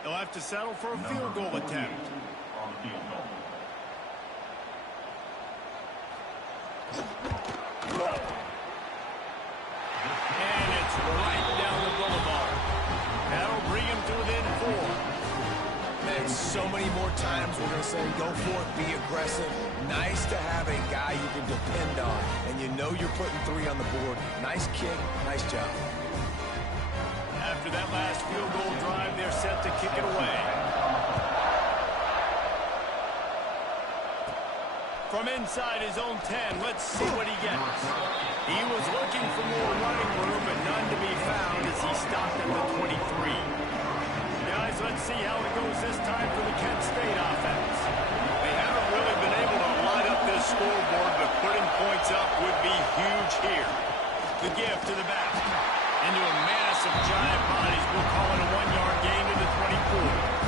They'll have to settle for a field goal attempt. And it's right down the boulevard. That'll bring him to within 4. Man, so many more times we're going to say, go for it, be aggressive. Nice to have a guy you can depend on, and you know you're putting 3 on the board. Nice kick, nice job. After that last field goal drive, they're set to kick it away. From inside his own 10, let's see what he gets. He was looking for more running room, but none to be found as he stopped at the 23. Guys, let's see how it goes this time for the Kent State offense. They haven't really been able to light up this scoreboard, but putting points up would be huge here. The give to the back. Into a mass of giant bodies. We'll call it a 1-yard gain to the 24.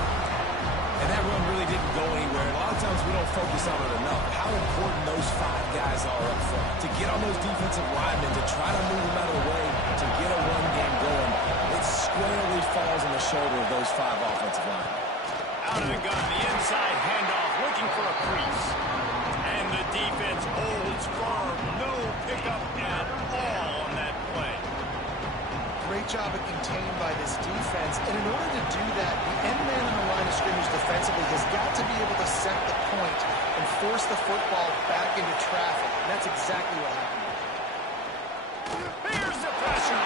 And that run really didn't go anywhere. A lot of times we we don't focus on it enough. How important those 5 guys are up front. To get on those defensive linemen, to try to move them out of the way, to get a run game going, it squarely falls on the shoulder of those 5 offensive linemen. Out of the gun, the inside handoff, looking for a crease. And the defense holds firm. No pickup at all on that play. Great job of contained by this defense. And in order to do that, the end man on the line of scrimmage defensively has got to be able to set the point and force the football back into traffic. And that's exactly what happened. Here's the pressure.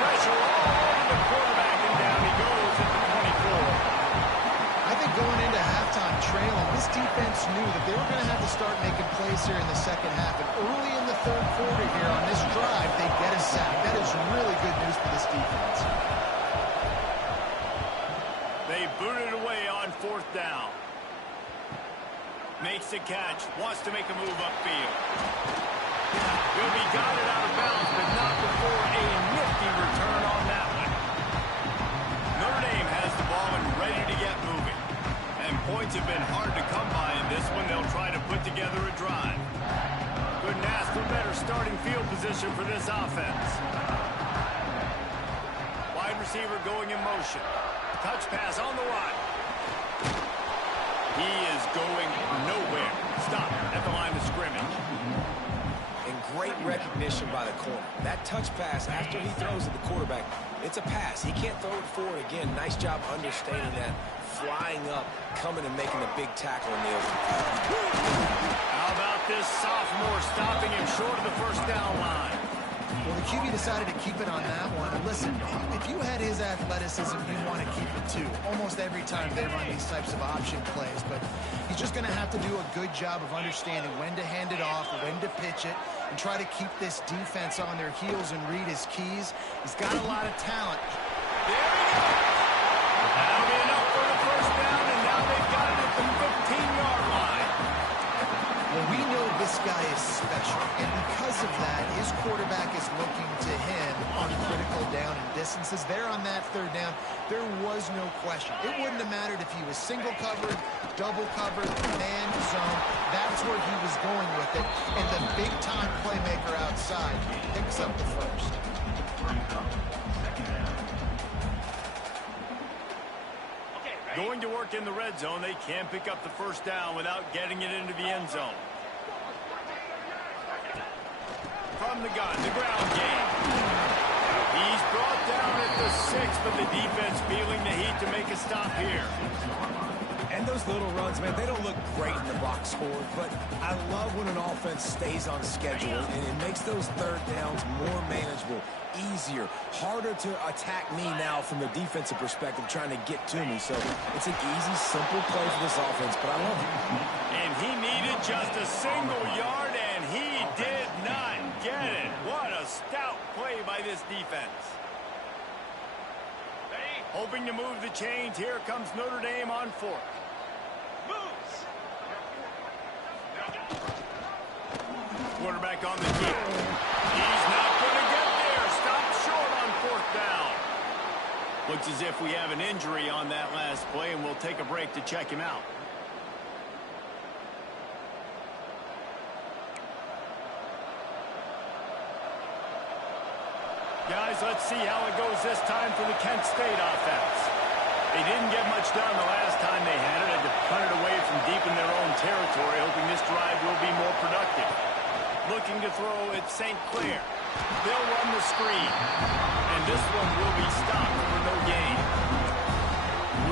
Pressure all over the quarterback, and down he goes at the 24. I think going into halftime trailing, this defense knew that they were going to have to start making plays here in the second half. And early in the third quarter here on this drive, they get a sack. That is really good news for this defense. They boot it away on 4th down. Makes the catch. Wants to make a move upfield. Will be guided out of bounds, but not before a nifty return on that one. Notre Dame has the ball and ready to get moving. And points have been hard to come by in this one. They'll try to put together a drive. Couldn't ask for better starting field position for this offense. Wide receiver going in motion. Touch pass on the right. He is going nowhere. Stop at the line of scrimmage. And great recognition by the corner. That touch pass after he throws at the quarterback, it's a pass. He can't throw it forward again. Nice job understanding that. Flying up, coming and making the big tackle in the open field. How about this sophomore stopping him short of the 1st down line? Well, the QB decided to keep it on that one. And listen, if you had his athleticism, you'd want to keep it too. Almost every time they run these types of option plays. But he's just going to have to do a good job of understanding when to hand it off, when to pitch it, and try to keep this defense on their heels and read his keys. He's got a lot of talent. There he goes. That'll be enough for the 1st down, and now they've got it at the 15-yard line. Well, we know this guy is special, and because of that, his quarterback is looking to him on critical down and distances. There on that 3rd down, there was no question. It wouldn't have mattered if he was single covered, double covered, man zone. That's where he was going with it, and the big-time playmaker outside picks up the 1st. Going to work in the red zone. They can't pick up the 1st down without getting it into the end zone. From the gun, the ground game. He's brought down at the 6, but the defense feeling the heat to make a stop here. And those little runs, man, they don't look great in the box score, but I love when an offense stays on schedule, and it makes those 3rd downs more manageable, easier, harder to attack me now from the defensive perspective trying to get to me. So it's an easy, simple play for this offense, but I love it. And he needed just a single yard, and he did not get it. What a stout play by this defense. Hoping to move the chains. Here comes Notre Dame on 4th. Quarterback on the keep. He's not going to get there. Stop short on 4th down. Looks as if we have an injury on that last play, and we'll take a break to check him out. Guys, let's see how it goes this time for the Kent State offense. They didn't get much done the last time they had it. Had to punt it away from deep in their own territory, hoping this drive will be more productive. Looking to throw at St. Clair. They'll run the screen. And this one will be stopped for no gain.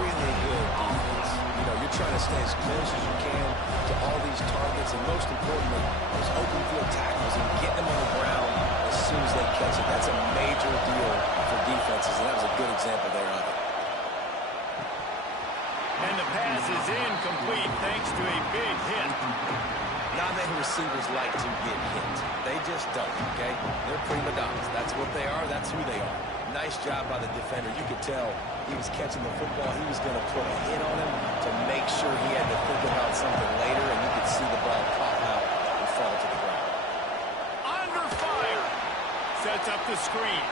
Really good defense. You know, you're trying to stay as close as you can to all these targets, and most importantly, those open field tackles and getting them on the ground as soon as they catch it. That's a major deal for defenses, and that was a good example there of it. And the pass is incomplete thanks to a big hit. Not many receivers like to get hit. They just don't, okay? They're prima donnas. That's what they are. That's who they are. Nice job by the defender. You could tell he was catching the football. He was going to put a hit on him to make sure he had to think about something later, and you could see the ball pop out and fall to the ground. Under fire. Sets up the screen.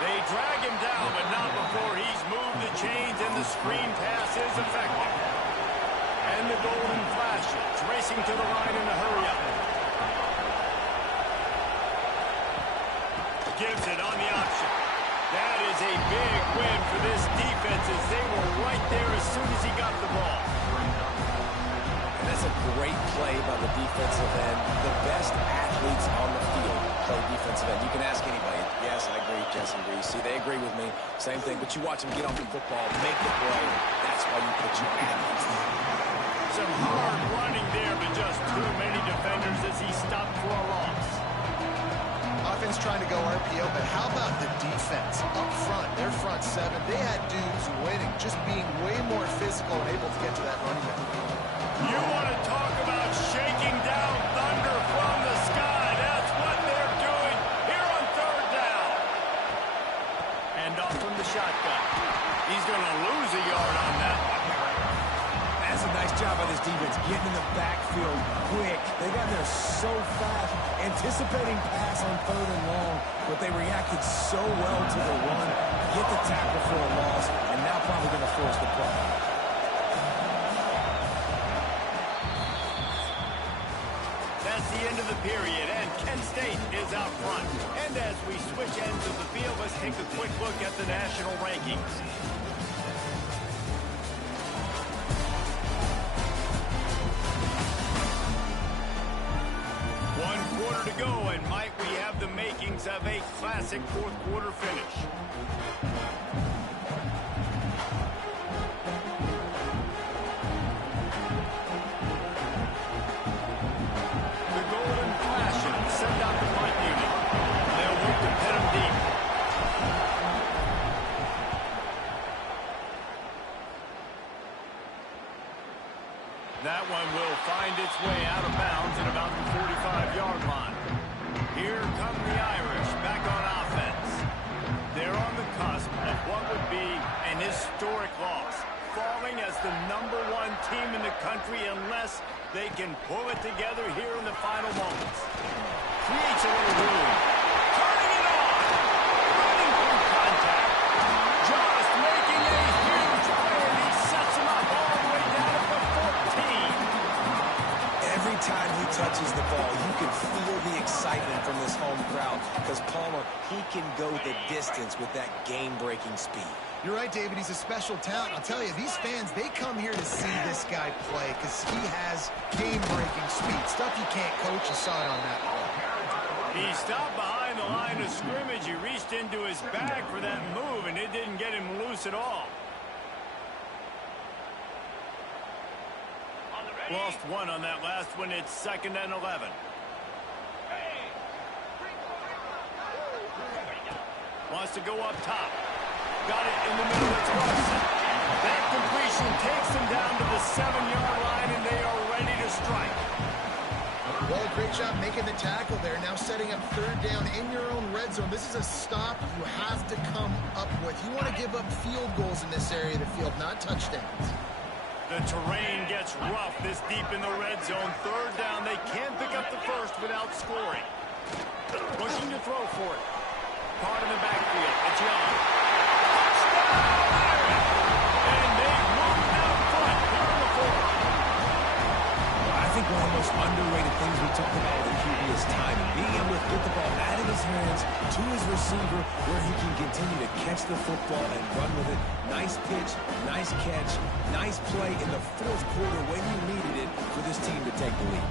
They drag him down, but not before he's moved the chains, and the screen pass is effective. And the golden flashes, racing to the line in a hurry-up. Gives it on the option. That is a big win for this defense as they were right there as soon as he got the ball. And that's a great play by the defensive end. The best athletes on the field play defensive end. You can ask anybody. Yes, I agree, Jesse Reese. See, they agree with me. Same thing, but you watch them get off the football, make the play. That's why you put your athletes there. Some hard running there, but just too many defenders as he stopped for a loss. Offense trying to go RPO, but how about the defense up front? Their front seven, they had dudes waiting, just being way more physical and able to get to that running back. You want to talk about shaking down thunder from the sky. That's what they're doing here on third down. And off from the shotgun. He's going to lose a yard on that one. That's a nice job by this defense, getting in the backfield quick. They got there so fast, anticipating pass on third and long, but they reacted so well to the run, get the tackle for a loss, and now probably going to force the play. That's the end of the period, and Kent State is out front. And as we switch ends of the field, let's take a quick look at the national rankings. To go, and might we have the makings of a classic fourth quarter finish. The golden flashes send out the punt unit. They'll work to pin them deep. That one will find its way out of bounds at about the 45-yard line. Here come the Irish back on offense. They're on the cusp of what would be an historic loss, falling as the #1 team in the country unless they can pull it together here in the final moments. Creates a little room. Turning it on. Running through contact. Just making a huge play, and he sets him up all the way down at the 14. Every time he touches the ball, you can feel the excitement from this home crowd because Palmer, he can go the distance with that game-breaking speed. You're right, David. He's a special talent. I'll tell you, these fans, they come here to see this guy play because he has game-breaking speed. Stuff you can't coach. You saw it on that play. He stopped behind the line of scrimmage. He reached into his bag for that move, and it didn't get him loose at all. Lost one on that last one. It's 2nd and 11. Wants to go up top. Got it in the middle. It's Rodgson. That completion takes them down to the 7-yard line, and they are ready to strike. Well, great job making the tackle there. Now setting up third down in your own red zone. This is a stop you have to come up with. You want to give up field goals in this area of the field, not touchdowns. The terrain gets rough this deep in the red zone. Third down, they can't pick up the first without scoring. Pushing to throw for it. Caught in the backfield. It's Young. Touchdown, Irish! And they move out front here in the fourth. I think one of the most underrated things we talk about with QB is timing. Being able to get the ball out of his hands to his receiver where he can continue to catch the football and run with it. Nice pitch, nice catch, nice play in the fourth quarter when you needed it for this team to take the lead.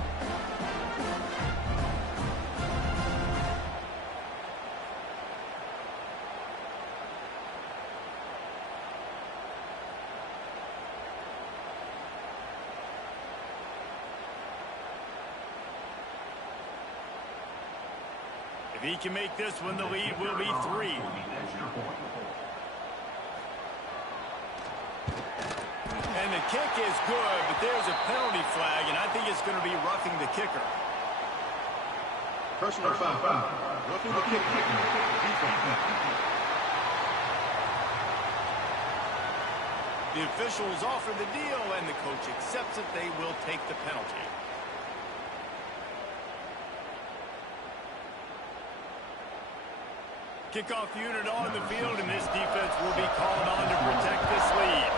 If he can make this one, the lead will be 3. And the kick is good, but there's a penalty flag, and I think it's going to be roughing the kicker. Personal foul. Roughing the kicker. The officials offer the deal, and the coach accepts it. They will take the penalty. Kickoff unit on the field, and this defense will be called on to protect this lead.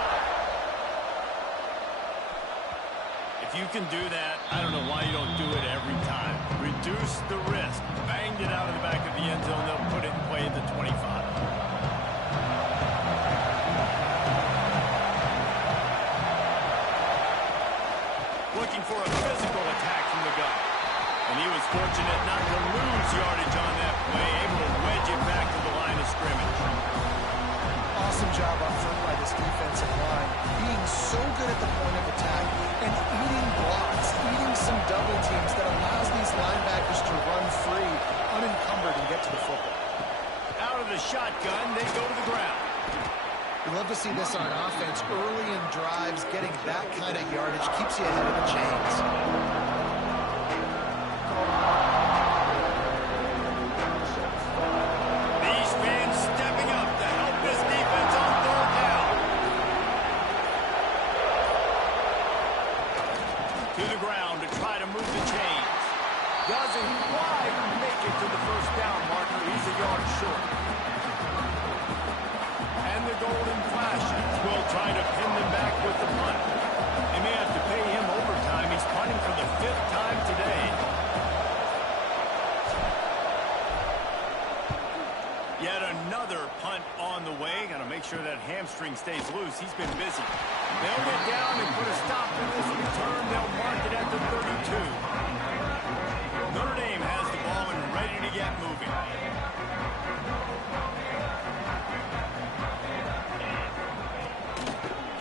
you can do that, I don't know why you don't do it every time. Reduce the risk. Banged it out of the back of the end zone. They'll put it in play at the 25. Looking for a physical attack from the gun. And he was fortunate not to lose yardage on that play, able to wedge it back to the line of scrimmage. Awesome job up front by this defensive line, being so good at the point of attack and eating blocks, eating some double teams that allows these linebackers to run free, unencumbered, and get to the football. Out of the shotgun, they go to the ground. We love to see this on offense. Early in drives, getting that kind of yardage keeps you ahead of the chains. These fans stepping up to help this defense on third down. To the ground to try to move the chains. Doesn't quite make it to the first down marker. He's a yard short. And the golden flashes will try to pin them back with the punt. They may have to pay him overtime. He's punting for the 5th time today. Yet another punt on the way. Got to make sure that hamstring stays loose. He's been busy. They'll get down and put a stop to this return. They'll mark it at the 32. Notre Dame has the ball and ready to get moving.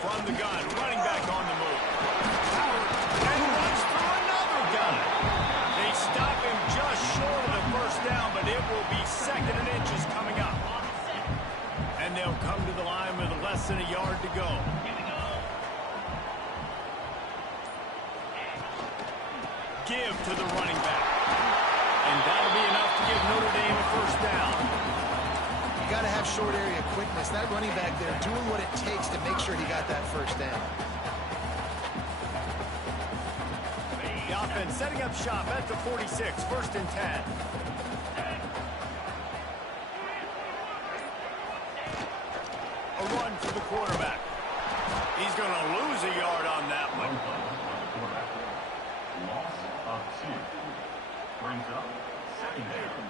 From the gun, running back on the move. Howard, and runs through another guy. They stop him just short of the first down, but it will be 2nd and inches coming up. And they'll come to the line with less than a yard to go. Give to the running back. And that'll be enough to give Notre Dame a first down. You got to have short area quickness. That running back there doing what it takes to make sure he got that first down. The offense setting up shop at the 46, 1st and 10. A run for the quarterback. He's going to lose a yard on that one. Loss of 2. Brings up 2nd down.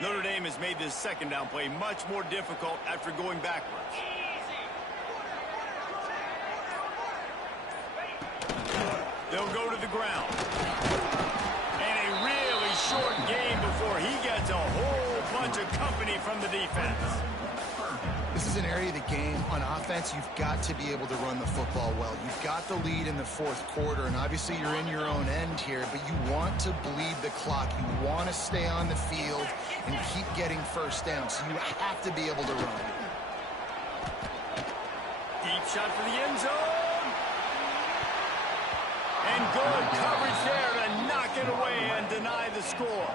Notre Dame has made this 2nd down play much more difficult after going backwards. They'll go to the ground. And a really short game before he gets a whole bunch of company from the defense. This is an area of the game on offense you've got to be able to run the football well. You've got the lead in the 4th quarter, and obviously you're in your own end here, but you want to bleed the clock. You want to stay on the field and keep getting first down, so you have to be able to run. Deep shot for the end zone. And good coverage there to knock it away and deny the score.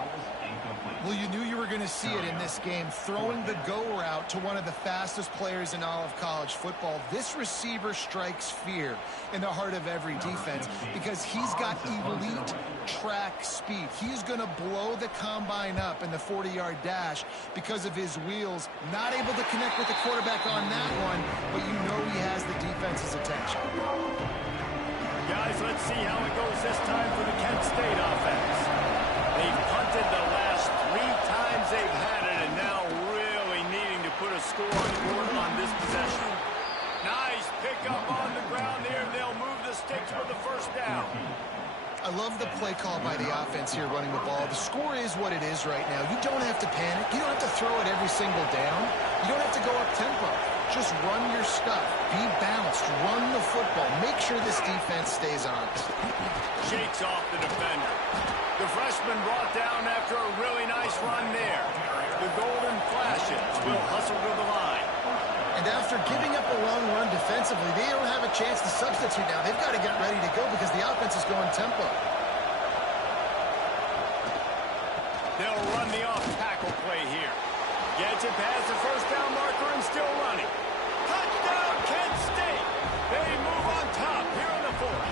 Well, you knew you were going to see it in this game, throwing the go route to one of the fastest players in all of college football. This receiver strikes fear in the heart of every defense because he's got elite track speed. He's going to blow the combine up in the 40-yard dash because of his wheels. Not able to connect with the quarterback on that one, but you know he has the defense's attention. Guys, let's see how it goes this time for the Kent State offense. They've punted the last 3 times they've had it, and now really needing to put a score on the board on this possession. Nice pickup on the ground there. They'll move the sticks for the first down. I love the play call by the offense here running the ball. The score is what it is right now. You don't have to panic. You don't have to throw it every single down. You don't have to go up tempo. Just run your stuff. Be balanced. Run the football. Make sure this defense stays honest. Shakes off the defender. The freshman brought down after a really nice run there. The golden flashes will hustle to the line. And after giving up a long run defensively, they don't have a chance to substitute now. They've got to get ready to go because the offense is going tempo. They'll run the off-tackle play here. Gets it past the first down marker and still running. Touchdown, Kent State. They move on top here in the 4th.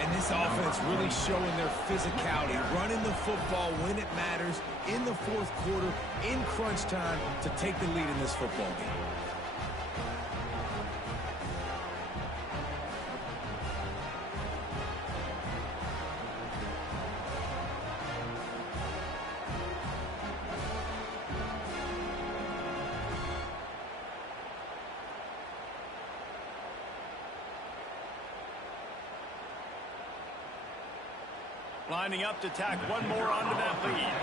And this offense really showing their physicality, running the football when it matters, in the fourth quarter, in crunch time, to take the lead in this football game. Lining up to tack one more onto that lead.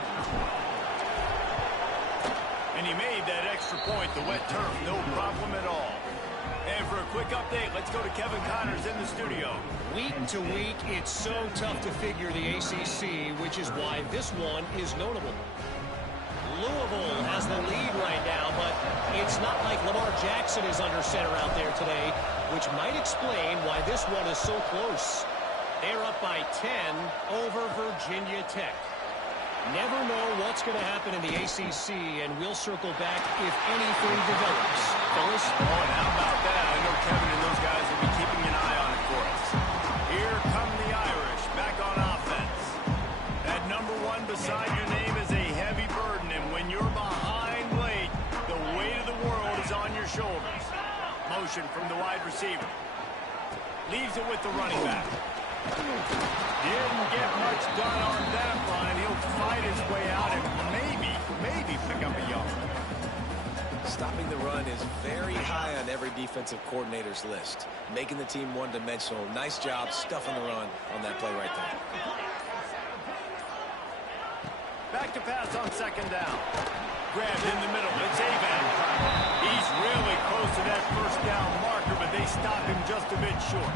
And he made that extra point, the wet turf, no problem at all. And for a quick update, let's go to Kevin Connors in the studio. Week to week, it's so tough to figure the ACC, which is why this one is notable. Louisville has the lead right now, but it's not like Lamar Jackson is under center out there today, which might explain why this one is so close. They're up by 10 over Virginia Tech. Never know what's going to happen in the ACC, and we'll circle back if anything develops. Phyllis? Oh, and how about that? I know Kevin and those guys will be keeping an eye on it for us. Here come the Irish, back on offense. That number 1 beside your name is a heavy burden, and when you're behind late, the weight of the world is on your shoulders. Motion from the wide receiver. Leaves it with the running back. Didn't get much done on that line. He'll fight his way out and maybe pick up a yard. Stopping the run is very high on every defensive coordinator's list. Making the team one-dimensional. Nice job stuffing the run on that play right there. Back to pass on second down. Grabbed in the middle. It's Avan. He's really close to that first down marker, but they stop him just a bit short.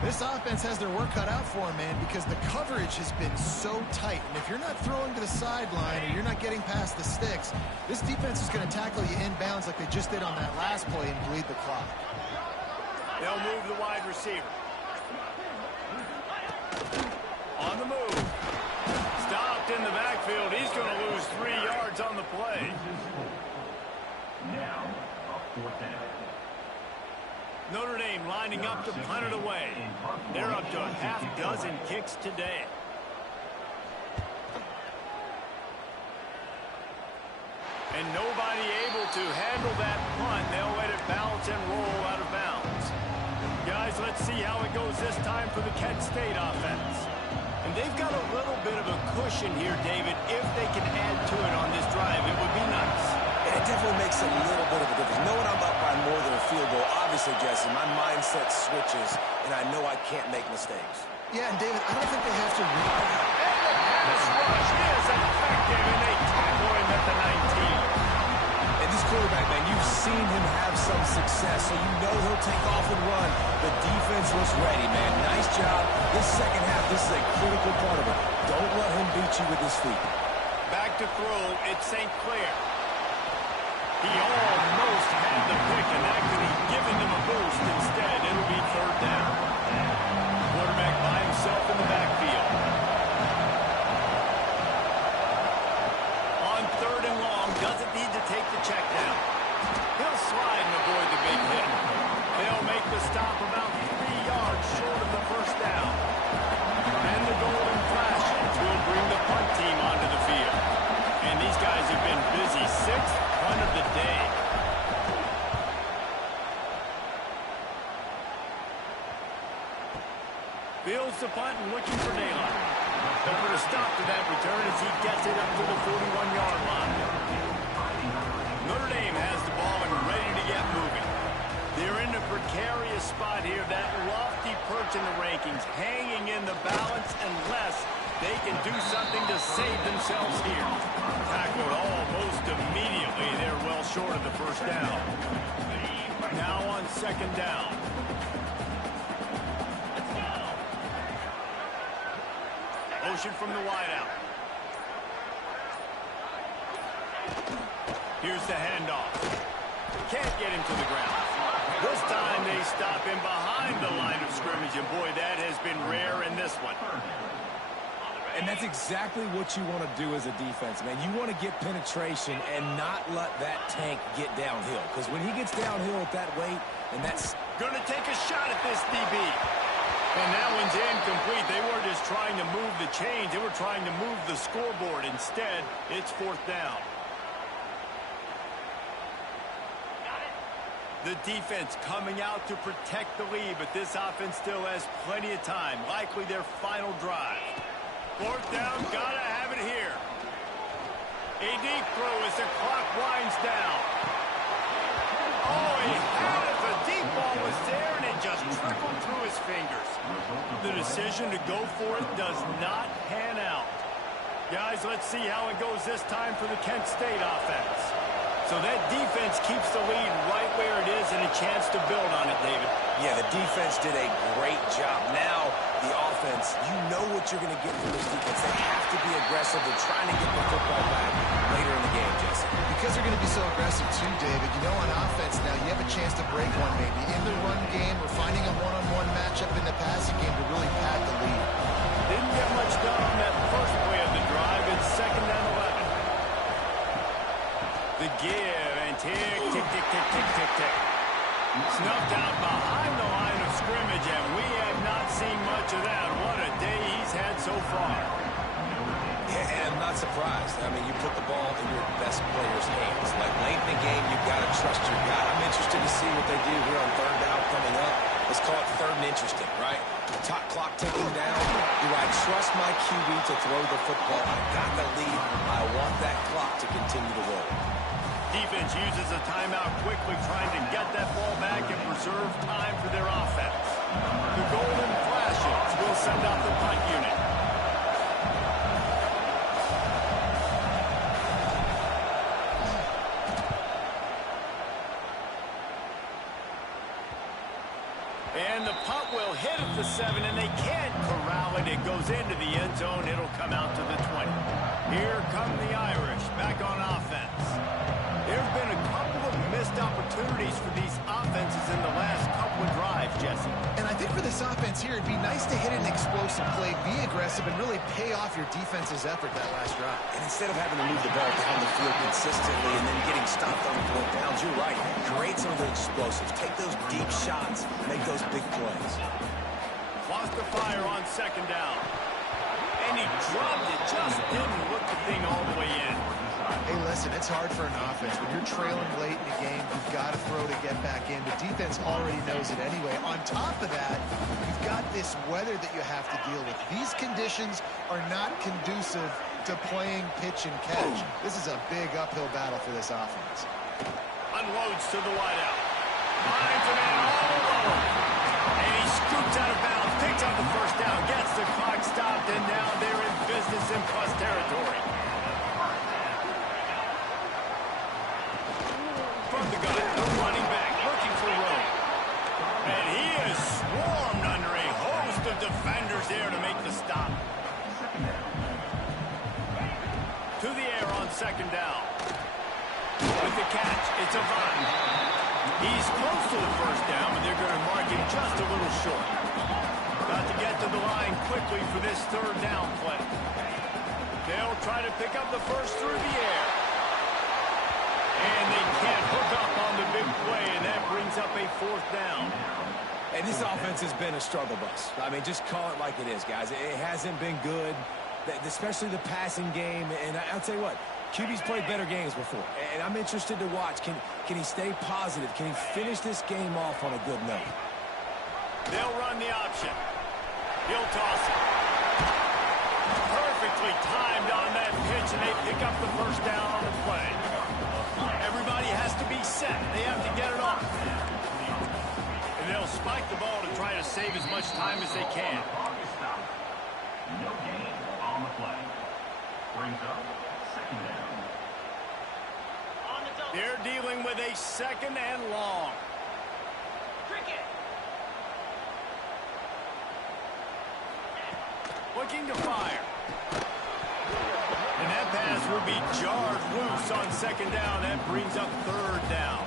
This offense has their work cut out for them, man, because the coverage has been so tight. And if you're not throwing to the sideline or you're not getting past the sticks, this defense is going to tackle you inbounds like they just did on that last play and bleed the clock. They'll move the wide receiver. On the move. Stopped in the backfield. He's going to lose 3 yards on the play. Now, up 4th down. Notre Dame lining up to punt it away. They're up to a half dozen kicks today. And nobody able to handle that punt. They'll let it bounce and roll out of bounds. Guys, let's see how it goes this time for the Kent State offense. And they've got a little bit of a cushion here, David. If they can add to it on this drive, it would be nice. It definitely makes a little bit of a difference. Knowing I'm up by more than a field goal, obviously, Jesse, my mindset switches, and I know I can't make mistakes. Yeah, and David, I don't think they have to read that. And the pass rush is effective, and they tackle him at the 19. And this quarterback, man, you've seen him have some success, so you know he'll take off and run. The defense was ready, man. Nice job. This second half, this is a critical part of it. Don't let him beat you with his feet. Back to throw, it's St. Clair. He almost had the pick, and that could have given them a boost. Instead, it'll be 3rd down. Quarterback by himself in the backfield. On 3rd and long, doesn't need to take the check down. He'll slide and avoid the big hit. They'll make the stop about 3 yards short of the first down. And the golden flashes will bring the punt team onto the field. And these guys have been busy. 6th punt of the day. Fields the punt and looking for daylight. They'll put a stop to that return as he gets it up to the 41-yard line. Notre Dame has the ball and ready to get moving. They're in a precarious spot here. That lofty perch in the rankings, hanging in the balance unless they can do something to save themselves here. Tackled almost immediately. They're well short of the first down. Now on 2nd down. Motion from the wideout. Here's the handoff. Can't get him to the ground. This time they stop him behind the line of scrimmage, and boy, that has been rare in this one. And that's exactly what you want to do as a defense, man. You want to get penetration and not let that tank get downhill. Because when he gets downhill at that weight, and that's going to take a shot at this DB. And that one's incomplete. They weren't just trying to move the chains. They were trying to move the scoreboard. Instead, it's 4th down. The defense coming out to protect the lead, but this offense still has plenty of time. Likely their final drive. 4th down, gotta have it here. A deep throw as the clock winds down. Oh, he had it. The deep ball was there, and it just trickled through his fingers. The decision to go for it does not pan out. Guys, let's see how it goes this time for the Kent State offense. So that defense keeps the lead right where it is and a chance to build on it, David. Yeah, the defense did a great job. Now, the offense, you know what you're going to get from this defense. They have to be aggressive. They're trying to get the football back later in the game, Jesse. Because they're going to be so aggressive too, David. You know, on offense now, you have a chance to break one maybe. In the run game or finding a one-on-one matchup in the passing game to really pad the lead. Didn't get much done on that first play of the drive. It's 2nd and 11. The give and tick, tick, tick, tick, tick, tick, tick. Snuffed out behind the line of scrimmage, and we have not seen much of that. What a day he's had so far. Yeah, and I'm not surprised. I mean, you put the ball in your best player's hands. Like, late in the game, you've got to trust your guy. I'm interested to see what they do here on 3rd down coming up. Let's call it 3rd and interesting, right? The top clock ticking down. Do I trust my QB to throw the football? I got the lead. I want that clock to continue to roll. Defense uses a timeout quickly, trying to get that ball back and preserve time for their offense. The Golden Flashes will send out the punt unit. And the punt will hit at the 7, and they can't corral it. It goes into the end zone. It'll come out to the 20. Here come the Irish back on offense. There have been a couple of missed opportunities for these offenses in the last couple of drives, Jesse. And I think for this offense here, it'd be nice to hit an explosive play, be aggressive, and really pay off your defense's effort that last drive. And instead of having to move the ball down the field consistently and then getting stopped on 4th downs, you're right. Create some of the explosives. Take those deep shots. Make those big plays. Lost the fire on 2nd down. And he dropped it. Just didn't look the thing all the way in. Hey, listen, it's hard for an offense. When you're trailing late in the game, you've got to throw to get back in. The defense already knows it anyway. On top of that, you've got this weather that you have to deal with. These conditions are not conducive to playing pitch and catch. This is a big uphill battle for this offense. Unloads to the wideout. Finds a man all alone. And he scoops out of bounds, picks up the 1st down, gets the clock stopped, and now they're in business in plus territory. From the gun, the running back looking for room. And he is swarmed under a host of defenders there to make the stop. To the air on 2nd down. With the catch, it's a run. He's close to the 1st down, but they're going to mark him just a little short. Got to get to the line quickly for this 3rd down play. They'll try to pick up the 1st through the air. And they can't hook up on the big play, and that brings up a 4th down. And this offense has been a struggle bus. I mean, just call it like it is, guys. It hasn't been good, especially the passing game. And I'll tell you what, QB's played better games before. And I'm interested to watch. Can he stay positive? Can he finish this game off on a good note? They'll run the option. He'll toss it. Perfectly timed on that pitch, and they pick up the 1st down on the play. Everybody has to be set. They have to get it off. And they'll spike the ball to try to save as much time as they can. No gain on the play. Brings up 2nd down. They're dealing with a 2nd and long. Looking to fire. And that pass will be jarred loose on 2nd down. That brings up 3rd down.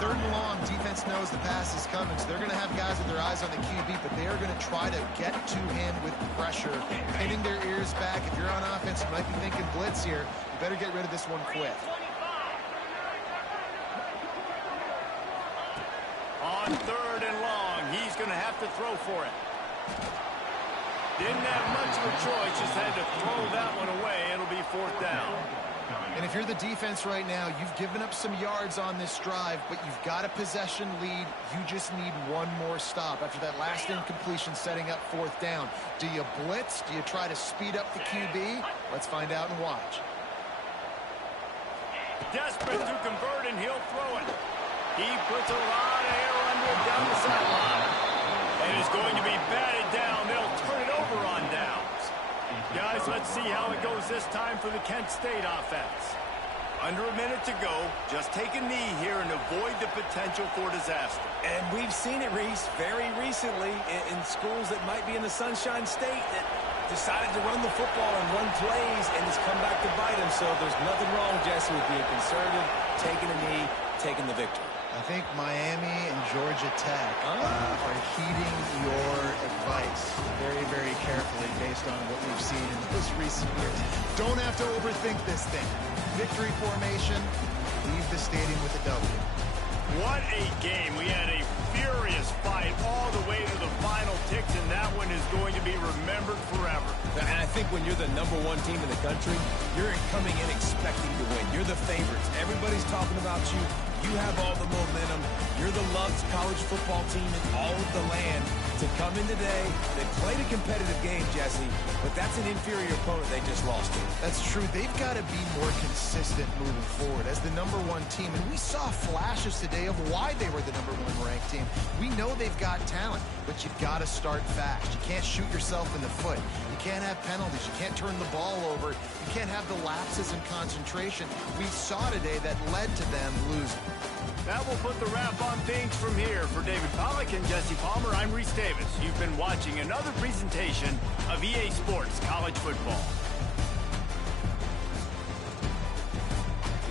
3rd and long, defense knows the pass is coming, so they're going to have guys with their eyes on the QB, but they are going to try to get to him with pressure, pinning their ears back. If you're on offense, you might be thinking blitz here. You better get rid of this one quick. On 3rd and long, he's going to have to throw for it. Didn't have much of a choice, just had to throw that one away. It'll be 4th down. And if you're the defense right now, you've given up some yards on this drive, but you've got a possession lead. You just need one more stop after that last incompletion setting up 4th down. Do you blitz? Do you try to speed up the QB? Let's find out and watch. Desperate to convert, and he'll throw it. He puts a lot of air under it down the sideline. And it's going to be batted down. They'll turn it over on downs. Guys, let's see how it goes this time for the Kent State offense. Under a minute to go. Just take a knee here and avoid the potential for disaster. And we've seen it, Reese, very recently in schools that might be in the Sunshine State that decided to run the football and run plays, and it's come back to bite them. So there's nothing wrong, Jesse, with being conservative, taking a knee, taking the victory. I think Miami and Georgia Tech are heeding your advice very, very carefully based on what we've seen in those recent years. Don't have to overthink this thing. Victory formation, leave the stadium with a W. What a game. We had a furious fight all the way to the final ticks, and that one is going to be remembered forever. And I think when you're the #1 team in the country, you're coming in expecting to win. You're the favorites. Everybody's talking about you. You have all the momentum. You're the loved college football team in all of the land. To come in today, they played a competitive game, Jesse, but that's an inferior opponent they just lost to. That's true. They've got to be more consistent moving forward as the #1 team. And we saw flashes today of why they were the #1 ranked team. We know they've got talent, but you've got to start fast. You can't shoot yourself in the foot. You can't have penalties. You can't turn the ball over. You can't have the lapses in concentration we saw today that led to them losing. That will put the wrap on things from here. For David Pollack and Jesse Palmer, I'm Reese Davis. You've been watching another presentation of EA Sports College Football.